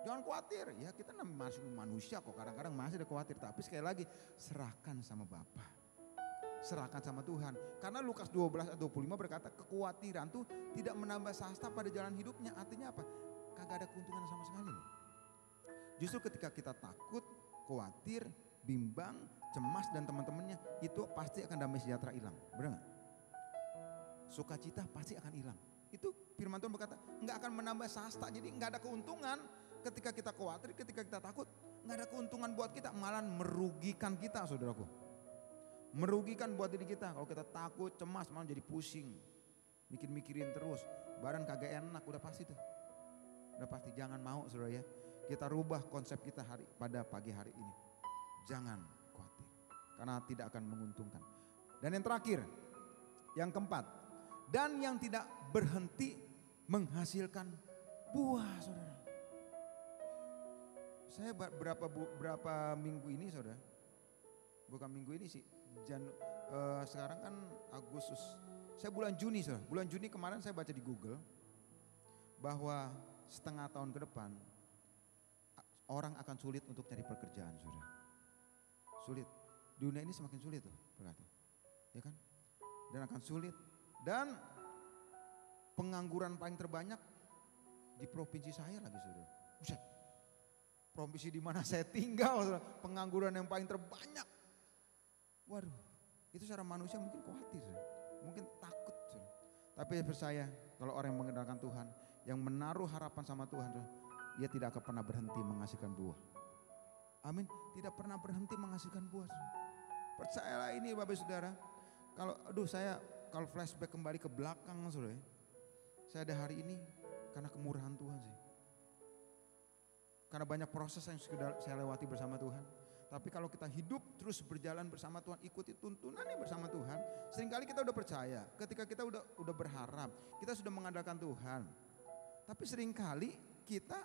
jangan khawatir. Ya kita masih manusia kok, kadang-kadang masih ada khawatir. Tapi sekali lagi serahkan sama Bapa. Serahkan sama Tuhan. Karena Lukas 12 ayat 25 berkata kekhawatiran tuh tidak menambah sahasta pada jalan hidupnya. Artinya apa? Kagak ada keuntungan sama sekali loh. Justru ketika kita takut, khawatir, bimbang, cemas dan teman-temannya itu pasti akan damai sejahtera hilang. Benar gak? Sukacita pasti akan hilang. Itu firman Tuhan berkata nggak akan menambah sahasta. Jadi nggak ada keuntungan ketika kita khawatir, ketika kita takut. Nggak ada keuntungan buat kita, malah merugikan kita saudaraku. Merugikan buat diri kita. Kalau kita takut, cemas malah jadi pusing. Mikirin terus, badan kagak enak udah pasti tuh. Udah pasti jangan mau saudara ya. Kita rubah konsep kita pada pagi hari ini. Jangan khawatir karena tidak akan menguntungkan. Dan yang terakhir, yang keempat, dan yang tidak berhenti menghasilkan buah saudara. Saya berapa minggu ini saudara, bukan minggu ini sih, sekarang kan Agustus, saya bulan Juni saudara. Bulan Juni kemarin saya baca di Google bahwa setengah tahun ke depan orang akan sulit untuk cari pekerjaan saudara. Sulit. Dunia ini semakin sulit tuh berkata. Ya kan? Dan akan sulit. Dan pengangguran paling terbanyak di provinsi saya lagi saudara. Buset. Provinsi di mana saya tinggal saudara. Pengangguran yang paling terbanyak. Waduh. Itu secara manusia mungkin khawatir saudara. Mungkin takut saudara. Tapi percaya kalau orang yang mengandalkan Tuhan. Yang menaruh harapan sama Tuhan saudara. Ia tidak akan pernah berhenti menghasilkan buah. Amin. Tidak pernah berhenti menghasilkan buah. Percayalah ini Bapak Saudara. Kalau flashback kembali ke belakang saudara. Saya ada hari ini karena kemurahan Tuhan sih. Karena banyak proses yang sudah saya lewati bersama Tuhan. Tapi kalau kita hidup terus berjalan bersama Tuhan, ikuti tuntunannya bersama Tuhan. Seringkali kita udah percaya, ketika kita udah berharap, kita sudah mengandalkan Tuhan. Tapi seringkali kita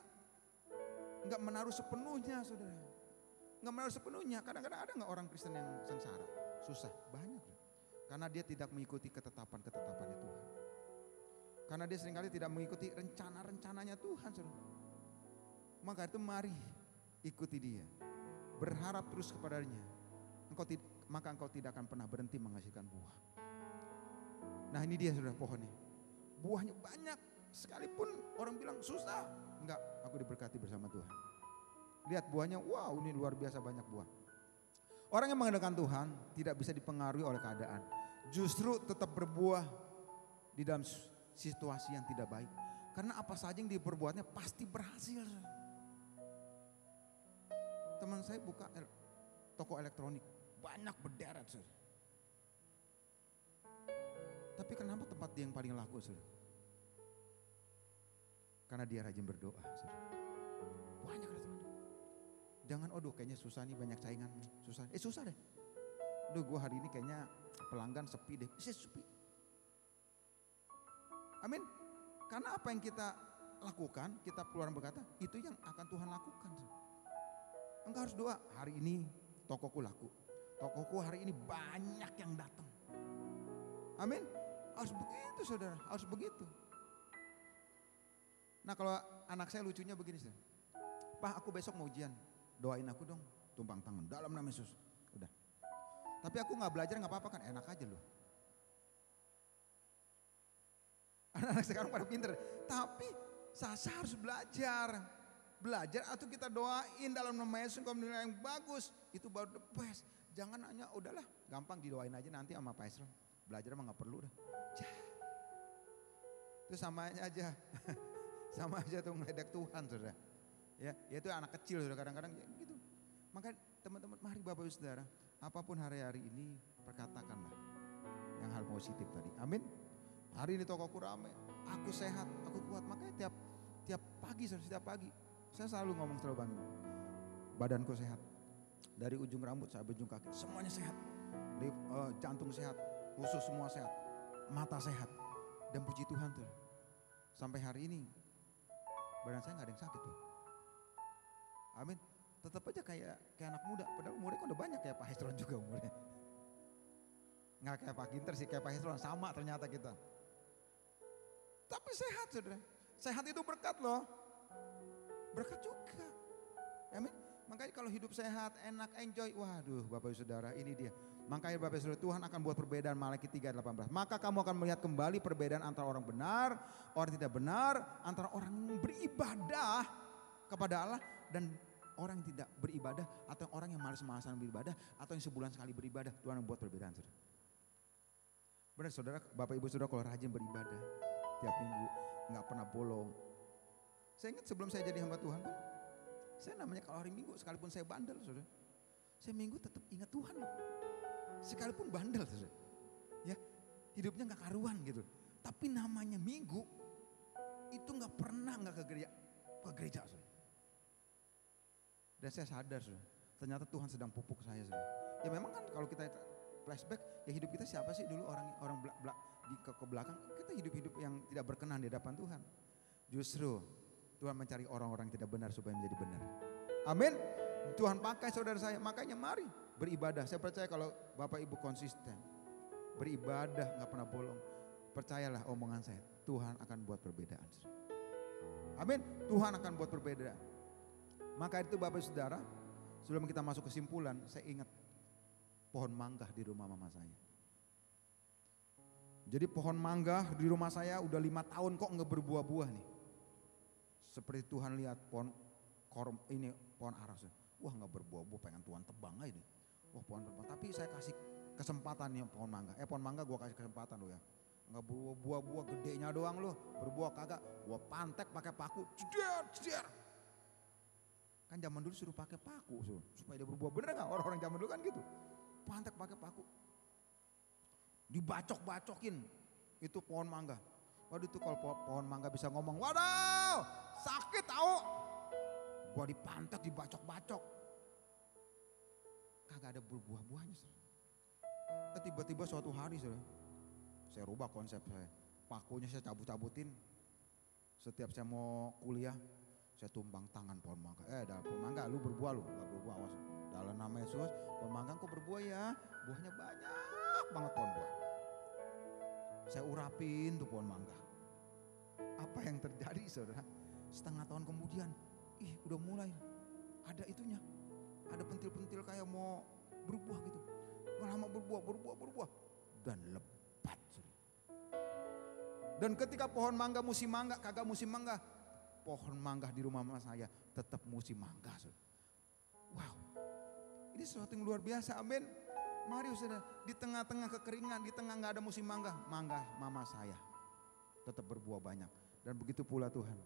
nggak menaruh sepenuhnya saudara. Nggak menaruh sepenuhnya. Kadang-kadang ada nggak orang Kristen yang sengsara? Susah, banyak. Karena dia tidak mengikuti ketetapan-ketetapannya Tuhan. Karena dia seringkali tidak mengikuti rencana-rencananya Tuhan saudara. Maka itu mari ikuti dia. Berharap terus kepadanya. Maka engkau tidak akan pernah berhenti menghasilkan buah. Nah ini dia saudara pohonnya. Buahnya banyak. Sekalipun orang bilang susah. Enggak, aku diberkati bersama Tuhan. Lihat buahnya, wow ini luar biasa banyak buah. Orang yang mengandalkan Tuhan tidak bisa dipengaruhi oleh keadaan. Justru tetap berbuah di dalam situasi yang tidak baik. Karena apa saja yang diperbuatnya pasti berhasil. Teman saya buka toko elektronik, banyak berderet. Tapi kenapa tempat dia yang paling laku? Karena dia rajin berdoa. Banyak teman. Jangan kayaknya susah nih, banyak saingan. Susah deh. Gue hari ini kayaknya pelanggan sepi deh. Sepi. Amin. Karena apa yang kita lakukan, kita keluar berkata, itu yang akan Tuhan lakukan. Engkau harus doa, hari ini tokoku laku. Tokoku hari ini banyak yang datang. Amin. Harus begitu saudara, harus begitu. Nah kalau anak saya lucunya begini, saudara. Pak, aku besok mau ujian, doain aku dong, tumpang tangan dalam nama Yesus. Udah. Tapi aku nggak belajar nggak apa-apa kan, enak aja loh. Anak-anak sekarang pada pinter, tapi Sasa harus belajar atau kita doain dalam nama Yesus, kalau nilai yang bagus itu baru the best. Jangan hanya udahlah gampang didoain aja nanti sama Pak Esron. Belajar mah nggak perlu dah. Itu sama aja. Sama aja tuh ngeledek Tuhan saudara. Ya itu anak kecil saudara, kadang-kadang ya begitu. Maka teman-teman mari Bapak Ibu Saudara, apapun hari-hari ini perkatakanlah yang hal positif tadi. Amin. Hari ini tokoku rame, aku sehat, aku kuat. Makanya tiap pagi setiap pagi saya selalu ngomong selalu bangun. Badanku sehat. Dari ujung rambut sampai ujung kaki semuanya sehat. Jantung sehat, usus semua sehat, mata sehat. Dan puji Tuhan tuh. Sampai hari ini badan saya nggak ada yang sakit tuh. Amin. Tetap aja kayak anak muda. Padahal umurnya kan udah banyak kayak Pak Hesron juga umurnya. Nggak kayak Pak Ginter sih, kayak Pak Hesron sama ternyata kita. Tapi sehat saudara. Sehat itu berkat loh. Berkat juga. Amin. Makanya kalau hidup sehat, enak, enjoy. Waduh Bapak Ibu Saudara, ini dia. Makanya Bapak Ibu Saudara, Tuhan akan buat perbedaan. Malaikat 3:18. Maka kamu akan melihat kembali perbedaan antara orang benar, orang tidak benar, antara orang yang beribadah kepada Allah dan orang yang tidak beribadah, atau orang yang malas-malasan beribadah, atau yang sebulan sekali beribadah. Tuhan membuat perbedaan saudara. Benar saudara, Bapak Ibu Saudara kalau rajin beribadah tiap minggu, nggak pernah bolong. Saya ingat sebelum saya jadi hamba Tuhan kan, saya namanya kalau hari Minggu sekalipun saya bandel saudara, saya Minggu tetap ingat Tuhan loh. Sekalipun bandel saudara, ya hidupnya nggak karuan gitu. Tapi namanya Minggu itu nggak pernah nggak ke gereja saudara. Dan saya sadar saudara, ternyata Tuhan sedang pupuk saya saudara. Ya memang kan kalau kita flashback, ya hidup kita siapa sih dulu orang ke belakang, kita hidup yang tidak berkenan di hadapan Tuhan. Justru Tuhan mencari orang-orang yang tidak benar supaya menjadi benar. Amin. Tuhan pakai saudara saya, makanya mari beribadah. Saya percaya kalau Bapak Ibu konsisten beribadah, nggak pernah bolong, percayalah omongan saya, Tuhan akan buat perbedaan. Amin. Tuhan akan buat perbedaan. Maka itu Bapak Saudara, sebelum kita masuk kesimpulan, saya ingat pohon mangga di rumah mama saya. Jadi pohon mangga di rumah saya udah 5 tahun kok nggak berbuah-buah nih. Seperti Tuhan lihat pohon aras, wah nggak berbuah-buah, pengen Tuhan tebang aja nih. Wah pohon tebang, tapi saya kasih kesempatan nih pohon mangga. Pohon mangga gue kasih kesempatan lo ya. Nggak berbuah-buah, gedenya doang lo, berbuah kagak. Gue pantek pakai paku, ceder. Kan zaman dulu suruh pakai paku supaya dia berbuah, bener nggak? Orang-orang zaman dulu kan gitu. Pantek pakai paku, dibacok-bacokin itu pohon mangga. Waduh itu kalau pohon mangga bisa ngomong, waduh sakit tahu. Gua dipantek, dibacok-bacok, kagak ada berbuah-buahnya. Tiba-tiba suatu hari saya rubah konsep saya. Pakunya saya cabut-cabutin. Setiap saya mau kuliah, saya tumpang tangan pohon mangga. Dalam pohon mangga lu berbuah lu, gak berbuah awas. Dalam nama Yesus, pohon mangga kok berbuah ya, buahnya banyak banget pohon buah. Saya urapin tuh pohon mangga. Apa yang terjadi saudara? Setengah tahun kemudian, udah mulai ada itunya, ada pentil-pentil kayak mau berbuah gitu. Gak lama berbuah, dan lebat. Dan ketika pohon mangga musim mangga, kagak musim mangga, pohon mangga di rumah mama saya tetap musim mangga. Wow, ini sesuatu yang luar biasa, amin. Mari saudara, di tengah-tengah kekeringan, di tengah gak ada musim mangga mama saya tetap berbuah banyak. Dan begitu pula Tuhan.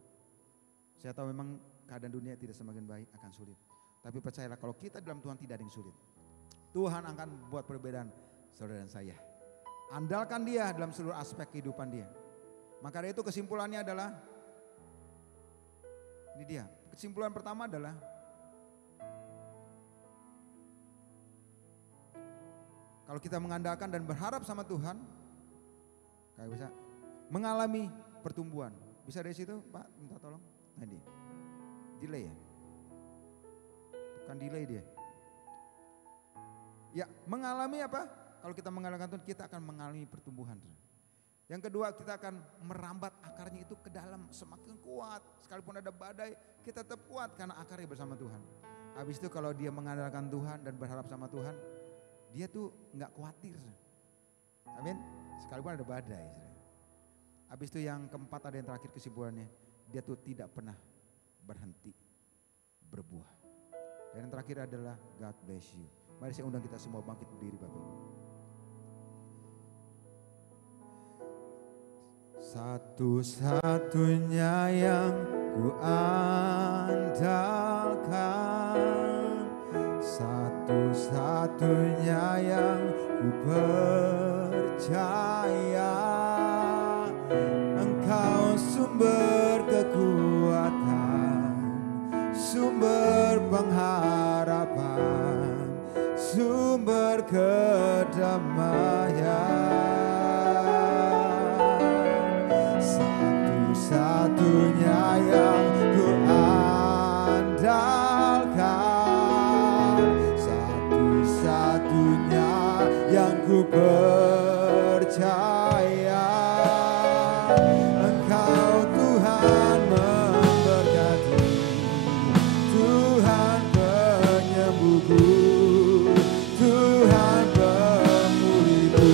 Saya tahu memang keadaan dunia tidak semakin baik, akan sulit. Tapi percayalah kalau kita dalam Tuhan tidak ada yang sulit. Tuhan akan buat perbedaan saudara dan saya. Andalkan dia dalam seluruh aspek kehidupan dia. Maka dari itu kesimpulannya adalah Iya, kesimpulan pertama adalah kalau kita mengandalkan dan berharap sama Tuhan, kayak bisa mengalami pertumbuhan. Bisa dari situ, Pak, minta tolong. Nah, dia delay ya, bukan delay dia. Ya, mengalami apa? Kalau kita mengandalkan Tuhan, kita akan mengalami pertumbuhan. Yang kedua, kita akan merambat akarnya itu ke dalam semakin kuat. Sekalipun ada badai, kita tetap kuat karena akarnya bersama Tuhan. Habis itu kalau dia mengandalkan Tuhan dan berharap sama Tuhan, dia tuh nggak khawatir. Amin. Sekalipun ada badai. Habis itu yang keempat, ada yang terakhir kesimpulannya, dia tuh tidak pernah berhenti berbuah. Dan yang terakhir adalah God bless you. Mari saya undang kita semua bangkit berdiri, Bapak Ibu. Satu-satunya yang ku andalkan, satu-satunya yang ku percaya, Engkau sumber kekuatan, sumber pengharapan, sumber kedamaian. Satu-satunya yang ku andalkan, satu-satunya yang ku percaya, Engkau Tuhan memberkati, Tuhan penyembuhku, Tuhan pemulihku.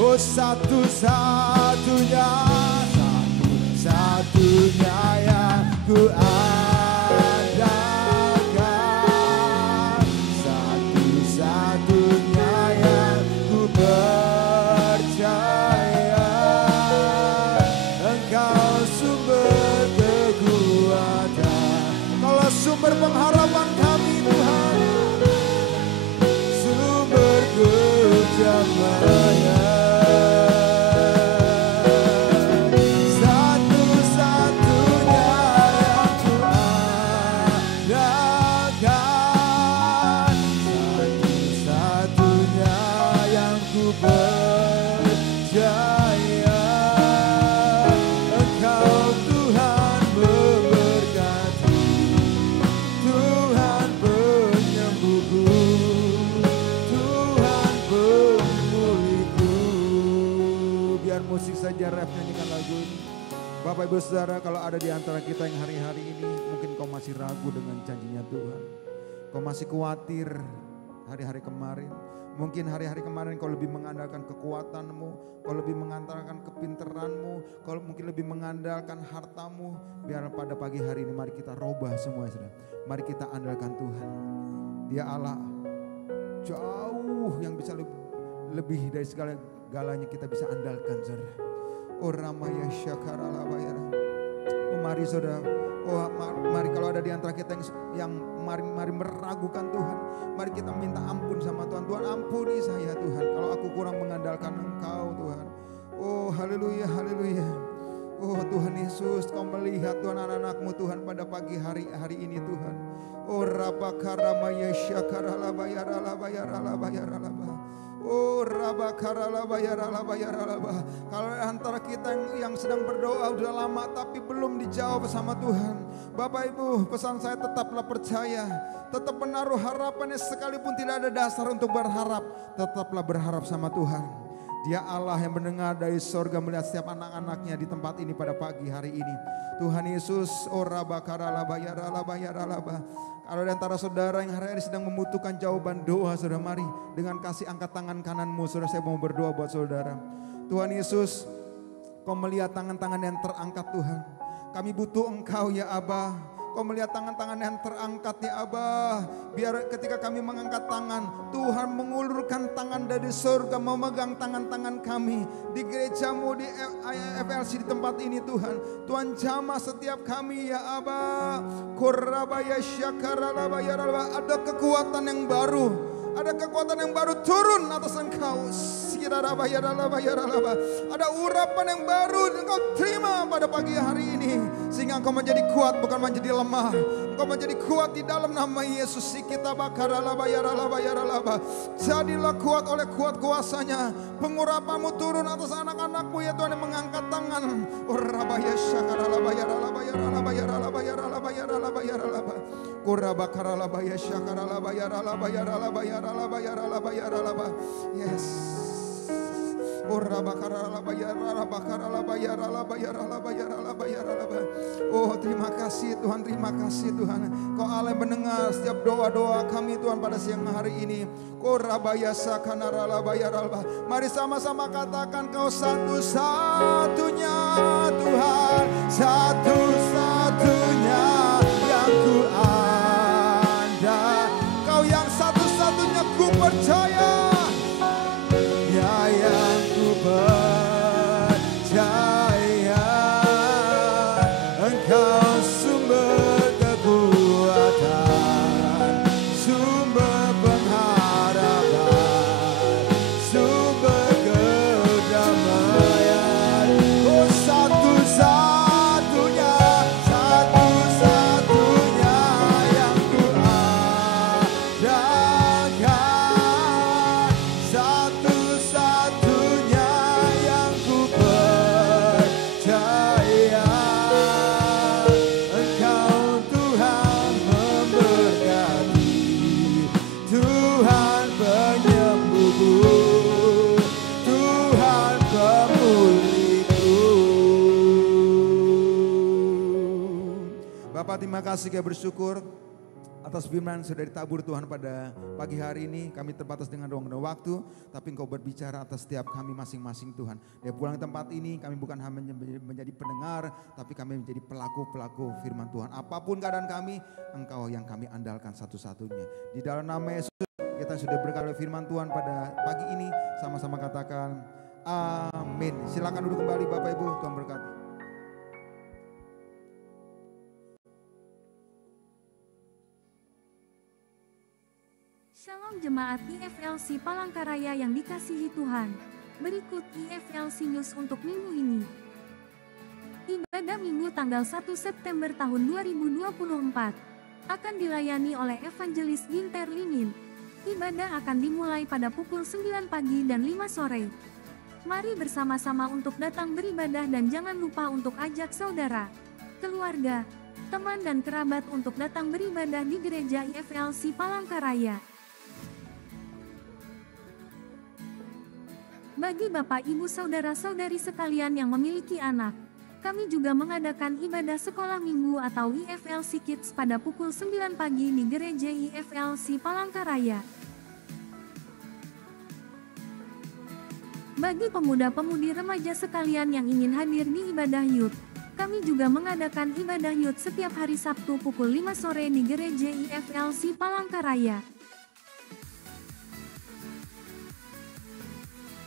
Oh, satu-satunya yang ku andalkan, satu-satunya yang ku percaya, Engkau sumber kekuatan. Kalau sumber pengharapan kami Tuhan, sumber kedamaian. Saja ref nyanyikan lagu ini. Bapak Ibu Saudara, kalau ada di antara kita yang hari-hari ini mungkin kau masih ragu dengan janjinya Tuhan, kau masih khawatir hari-hari kemarin, mungkin hari-hari kemarin kau lebih mengandalkan kekuatanmu, kau lebih mengandalkan kepintaranmu, kau mungkin lebih mengandalkan hartamu. Biar pada pagi hari ini mari kita robah semua, saudara. Mari kita andalkan Tuhan. Dia Allah jauh yang bisa lebih dari segala-galanya kita bisa andalkan, saudara. Oh Ramaya Syakarala Bayara. Oh mari saudara. Oh mari kalau ada di antara kita yang mari meragukan Tuhan, mari kita minta ampun sama Tuhan. Tuhan ampuni saya Tuhan, kalau aku kurang mengandalkan Engkau Tuhan. Oh haleluya, haleluya. Oh Tuhan Yesus, Kau melihat Tuhan anak-anak-Mu Tuhan pada pagi hari ini Tuhan. Oh Rabakaramaya Syakarala Bayara la Bayara la Bayara la. Oh rabakaralabayaralabayaralaba. Kalau antara kita yang sedang berdoa udah lama tapi belum dijawab sama Tuhan, Bapak Ibu, pesan saya tetaplah percaya, tetap menaruh harapannya sekalipun tidak ada dasar untuk berharap, tetaplah berharap sama Tuhan. Dia Allah yang mendengar dari sorga, melihat setiap anak-anaknya di tempat ini pada pagi hari ini. Tuhan Yesus, oh rabakaralabayaralabayaralaba. Kalau di antara saudara yang hari-hari sedang membutuhkan jawaban doa, saudara, mari dengan kasih angkat tangan kananmu, saudara, saya mau berdoa buat saudara. Tuhan Yesus, Kau melihat tangan-tangan yang terangkat Tuhan. Kami butuh Engkau ya Abah. Kau melihat tangan-tangan yang terangkat ya Abah. Biar ketika kami mengangkat tangan, Tuhan mengulurkan tangan dari surga, memegang tangan-tangan kami di gerejamu, di FLC, di tempat ini Tuhan. Tuhan jamah setiap kami ya Abah. Korabaya syakaralabayaralaba. Ada kekuatan yang baru, ada kekuatan yang baru turun atas Engkau. Ada urapan yang baru yang Engkau terima pada pagi hari ini, sehingga Engkau menjadi kuat bukan menjadi lemah. Engkau menjadi kuat di dalam nama Yesus. Jadilah kuat oleh kuat kuasanya. Pengurapanmu turun atas anak-anakmu ya Tuhan yang mengangkat tangan. Yes. Oh terima kasih Tuhan, terima kasih Tuhan. Kau Allah yang mendengar setiap doa-doa kami Tuhan pada siang hari ini. Mari sama-sama katakan Kau satu-satunya Tuhan, satu-satunya yang ku andal. Kau yang satu-satunya ku percaya. Yang ku percaya, Engkau sumber kekuatan, sumber pengharapan, sumber kedamaian. Oh satu-satunya, satu-satunya yang ku andalkan, satu-satunya yang ku percaya. Engkau Tuhan memberkati, Tuhan penyembuhku, Tuhan pemulihku. Bapak terima kasih, kami bersyukur atas firman sudah ditabur Tuhan pada pagi hari ini. Kami terbatas dengan ruang dan waktu, tapi Engkau berbicara atas setiap kami masing-masing Tuhan. Dia pulang ke tempat ini, kami bukan hanya menjadi pendengar, tapi kami menjadi pelaku-pelaku firman Tuhan. Apapun keadaan kami, Engkau yang kami andalkan satu-satunya. Di dalam nama Yesus kita sudah berkali firman Tuhan pada pagi ini. Sama-sama katakan amin. Silakan duduk kembali Bapak Ibu, Tuhan berkati. Shalom jemaat IFLC Palangkaraya yang dikasihi Tuhan. Berikut IFLC News untuk minggu ini. Ibadah Minggu tanggal 1 September tahun 2024 akan dilayani oleh Evangelis Ginter Linin. Ibadah akan dimulai pada pukul 9 pagi dan 5 sore. Mari bersama-sama untuk datang beribadah dan jangan lupa untuk ajak saudara, keluarga, teman dan kerabat untuk datang beribadah di gereja IFLC Palangkaraya. Bagi Bapak Ibu Saudara-saudari sekalian yang memiliki anak, kami juga mengadakan ibadah sekolah minggu atau IFLC Kids pada pukul 9 pagi di gereja IFLC Palangkaraya. Bagi pemuda-pemudi remaja sekalian yang ingin hadir di ibadah youth, kami juga mengadakan ibadah youth setiap hari Sabtu pukul 5 sore di gereja IFLC Palangkaraya.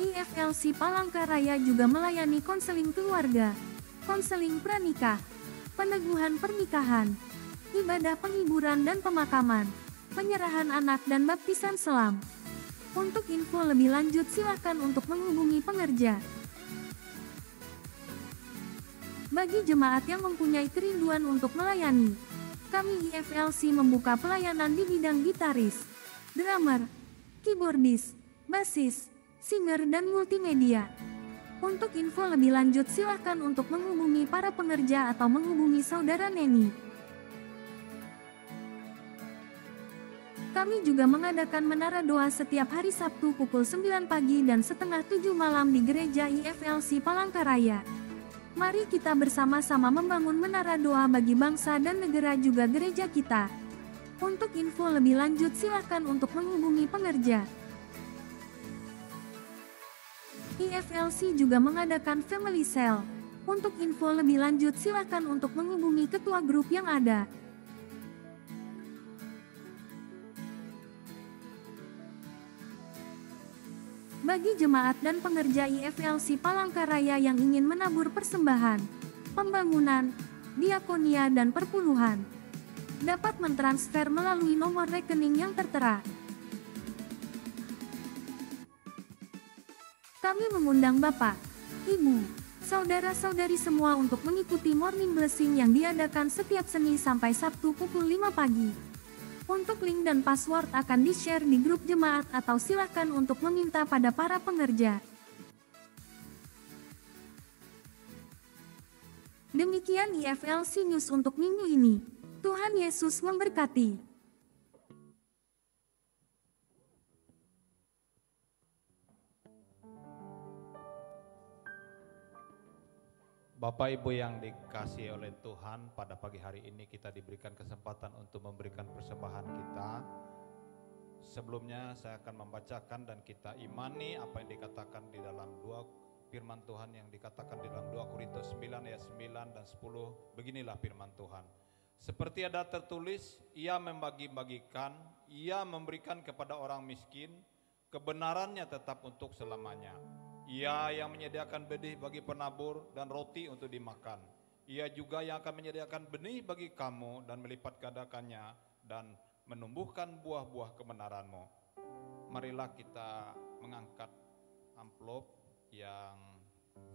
IFLC Palangkaraya juga melayani konseling keluarga, konseling pranikah, peneguhan pernikahan, ibadah penghiburan dan pemakaman, penyerahan anak dan baptisan selam. Untuk info lebih lanjut silakan untuk menghubungi pengerja. Bagi jemaat yang mempunyai kerinduan untuk melayani, kami IFLC membuka pelayanan di bidang gitaris, drummer, keyboardis, bassis, singer dan multimedia. Untuk info lebih lanjut silakan untuk menghubungi para pengerja atau menghubungi saudara Neni. Kami juga mengadakan menara doa setiap hari Sabtu pukul 9 pagi dan setengah 7 malam di gereja IFLC Palangkaraya. Mari kita bersama-sama membangun menara doa bagi bangsa dan negara juga gereja kita. Untuk info lebih lanjut silakan untuk menghubungi pengerja. IFLC juga mengadakan Family Cell. Untuk info lebih lanjut silakan untuk menghubungi ketua grup yang ada. Bagi jemaat dan pengerja IFLC Palangkaraya yang ingin menabur persembahan, pembangunan, diakonia dan perpuluhan, dapat mentransfer melalui nomor rekening yang tertera. Kami mengundang Bapak, Ibu, saudara-saudari semua untuk mengikuti Morning Blessing yang diadakan setiap Senin sampai Sabtu pukul 5 pagi. Untuk link dan password akan di-share di grup jemaat atau silakan untuk meminta pada para pengerja. Demikian IFLC News untuk minggu ini. Tuhan Yesus memberkati. Bapak Ibu yang dikasihi oleh Tuhan, pada pagi hari ini kita diberikan kesempatan untuk memberikan persembahan kita. Sebelumnya saya akan membacakan dan kita imani apa yang dikatakan di dalam firman Tuhan yang dikatakan di dalam 2 Korintus 9 ayat 9 dan 10. Beginilah firman Tuhan. Seperti ada tertulis, ia membagi-bagikan, ia memberikan kepada orang miskin, kebenarannya tetap untuk selamanya. Ia yang menyediakan benih bagi penabur dan roti untuk dimakan. Ia juga yang akan menyediakan benih bagi kamu dan melipat gandakannya dan menumbuhkan buah-buah kebenaranmu. Marilah kita mengangkat amplop yang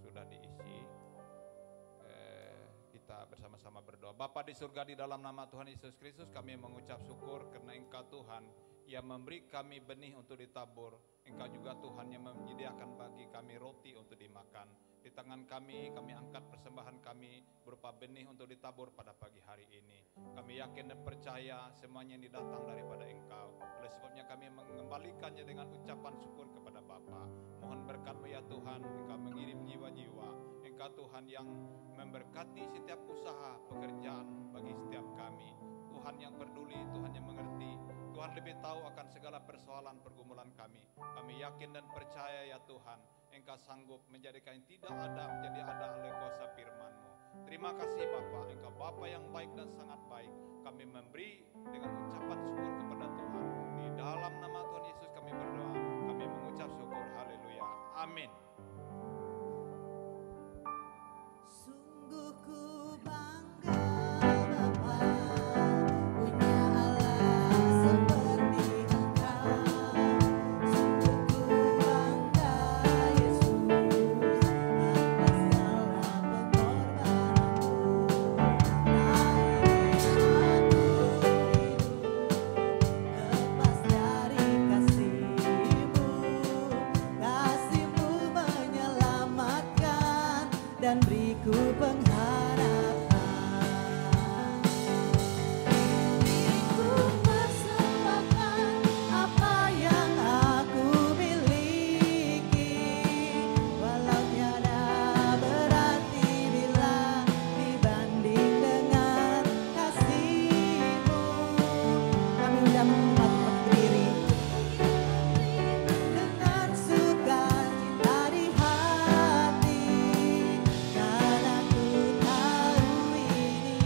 sudah diisi. Kita bersama-sama berdoa. Bapa di surga, di dalam nama Tuhan Yesus Kristus kami mengucap syukur karena Engkau Tuhan yang memberi kami benih untuk ditabur. Engkau juga Tuhan yang menyediakan bagi kami roti untuk dimakan. Di tangan kami angkat persembahan kami berupa benih untuk ditabur pada pagi hari ini. Kami yakin dan percaya semuanya ini datang daripada Engkau. Oleh sebabnya kami mengembalikannya dengan ucapan syukur kepada Bapa. Mohon berkat-Mu ya Tuhan, Engkau mengirim jiwa-jiwa. Engkau Tuhan yang memberkati setiap usaha pekerjaan bagi setiap kami. Tuhan yang peduli, Tuhan yang mengerti. Tuhan lebih tahu akan segala persoalan pergumulan kami. Kami yakin dan percaya ya Tuhan, Engkau sanggup menjadikan yang tidak ada menjadi ada oleh kuasa firman-Mu. Terima kasih Bapa, Engkau Bapa yang baik dan sangat baik. Kami memberi dengan ucapan syukur kepada Tuhan. Di dalam nama Tuhan Yesus kami berdoa, kami mengucap syukur. Haleluya. Amin. Sungguh ku bangga Bapa, punya Allah seperti Engkau. Sungguh ku bangga Yesus, atas segala pengorbananmu. Lepas dari kasih-Mu, kasih-Mu menyelamatkan dan beriku pengharapan. Diriku persembahkan apa yang aku miliki, walau tiada berarti bila dibanding dengan kasih-Mu. Kami sudah menguat berdiri dengan sukacita di hati, karena ku tahu ini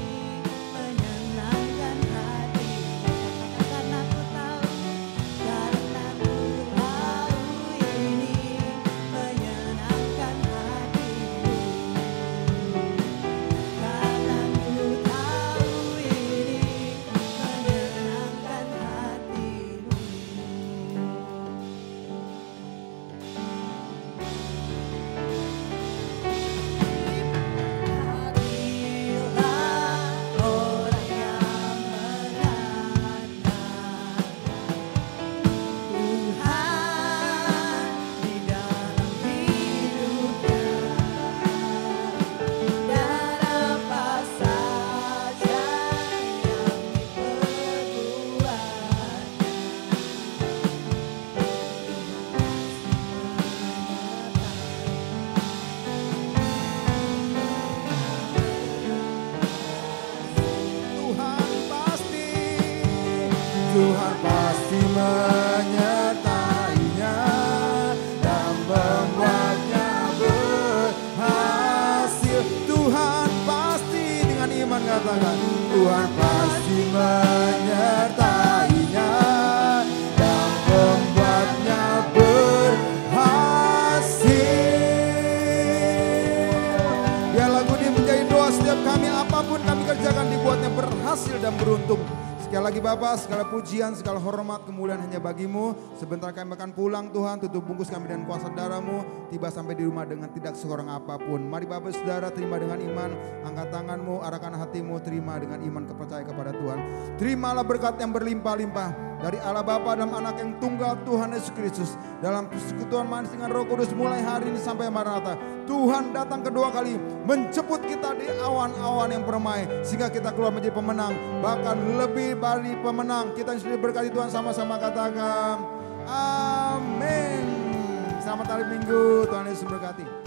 menyenangkan hati. Karena ku tahu ini menyenangkan hati-Mu. Karena ku tahu ini menyenangkan hati-Mu. Hatilah orang yang mengandalkan Tuhan di dalam hidupnya, dan apa saja yang diperbuatnya, Tuhan pasti menyertainya dan membuatnya berhasil. Tuhan pasti, dengan iman katakan, Tuhan pasti menyertainya dan membuatnya berhasil. Biar lagu ini menjadi doa setiap kami, apapun kami kerjakan dibuatnya berhasil dan beruntung. Sekali lagi Bapa, segala pujian, segala hormat, kemuliaan hanya bagimu. Sebentar kami akan pulang Tuhan, tutup bungkus kami dengan kuasa darah-Mu, tiba sampai di rumah dengan tidak seorang apapun. Mari Bapak Saudara terima dengan iman, angkat tanganmu, arahkan hatimu, terima dengan iman kepercayaan kepada Tuhan. Terimalah berkat yang berlimpah-limpah dari Allah Bapa dan Anak yang tunggal Tuhan Yesus Kristus. Dalam persekutuan manis dengan Roh Kudus mulai hari ini sampai Maranatha. Tuhan datang kedua kali menjemput kita di awan-awan yang permai sehingga kita keluar menjadi pemenang, bahkan lebih dari pemenang. Kita yang sudah berkati Tuhan sama-sama katakan amin. Selamat hari Minggu, Tuhan Yesus memberkati.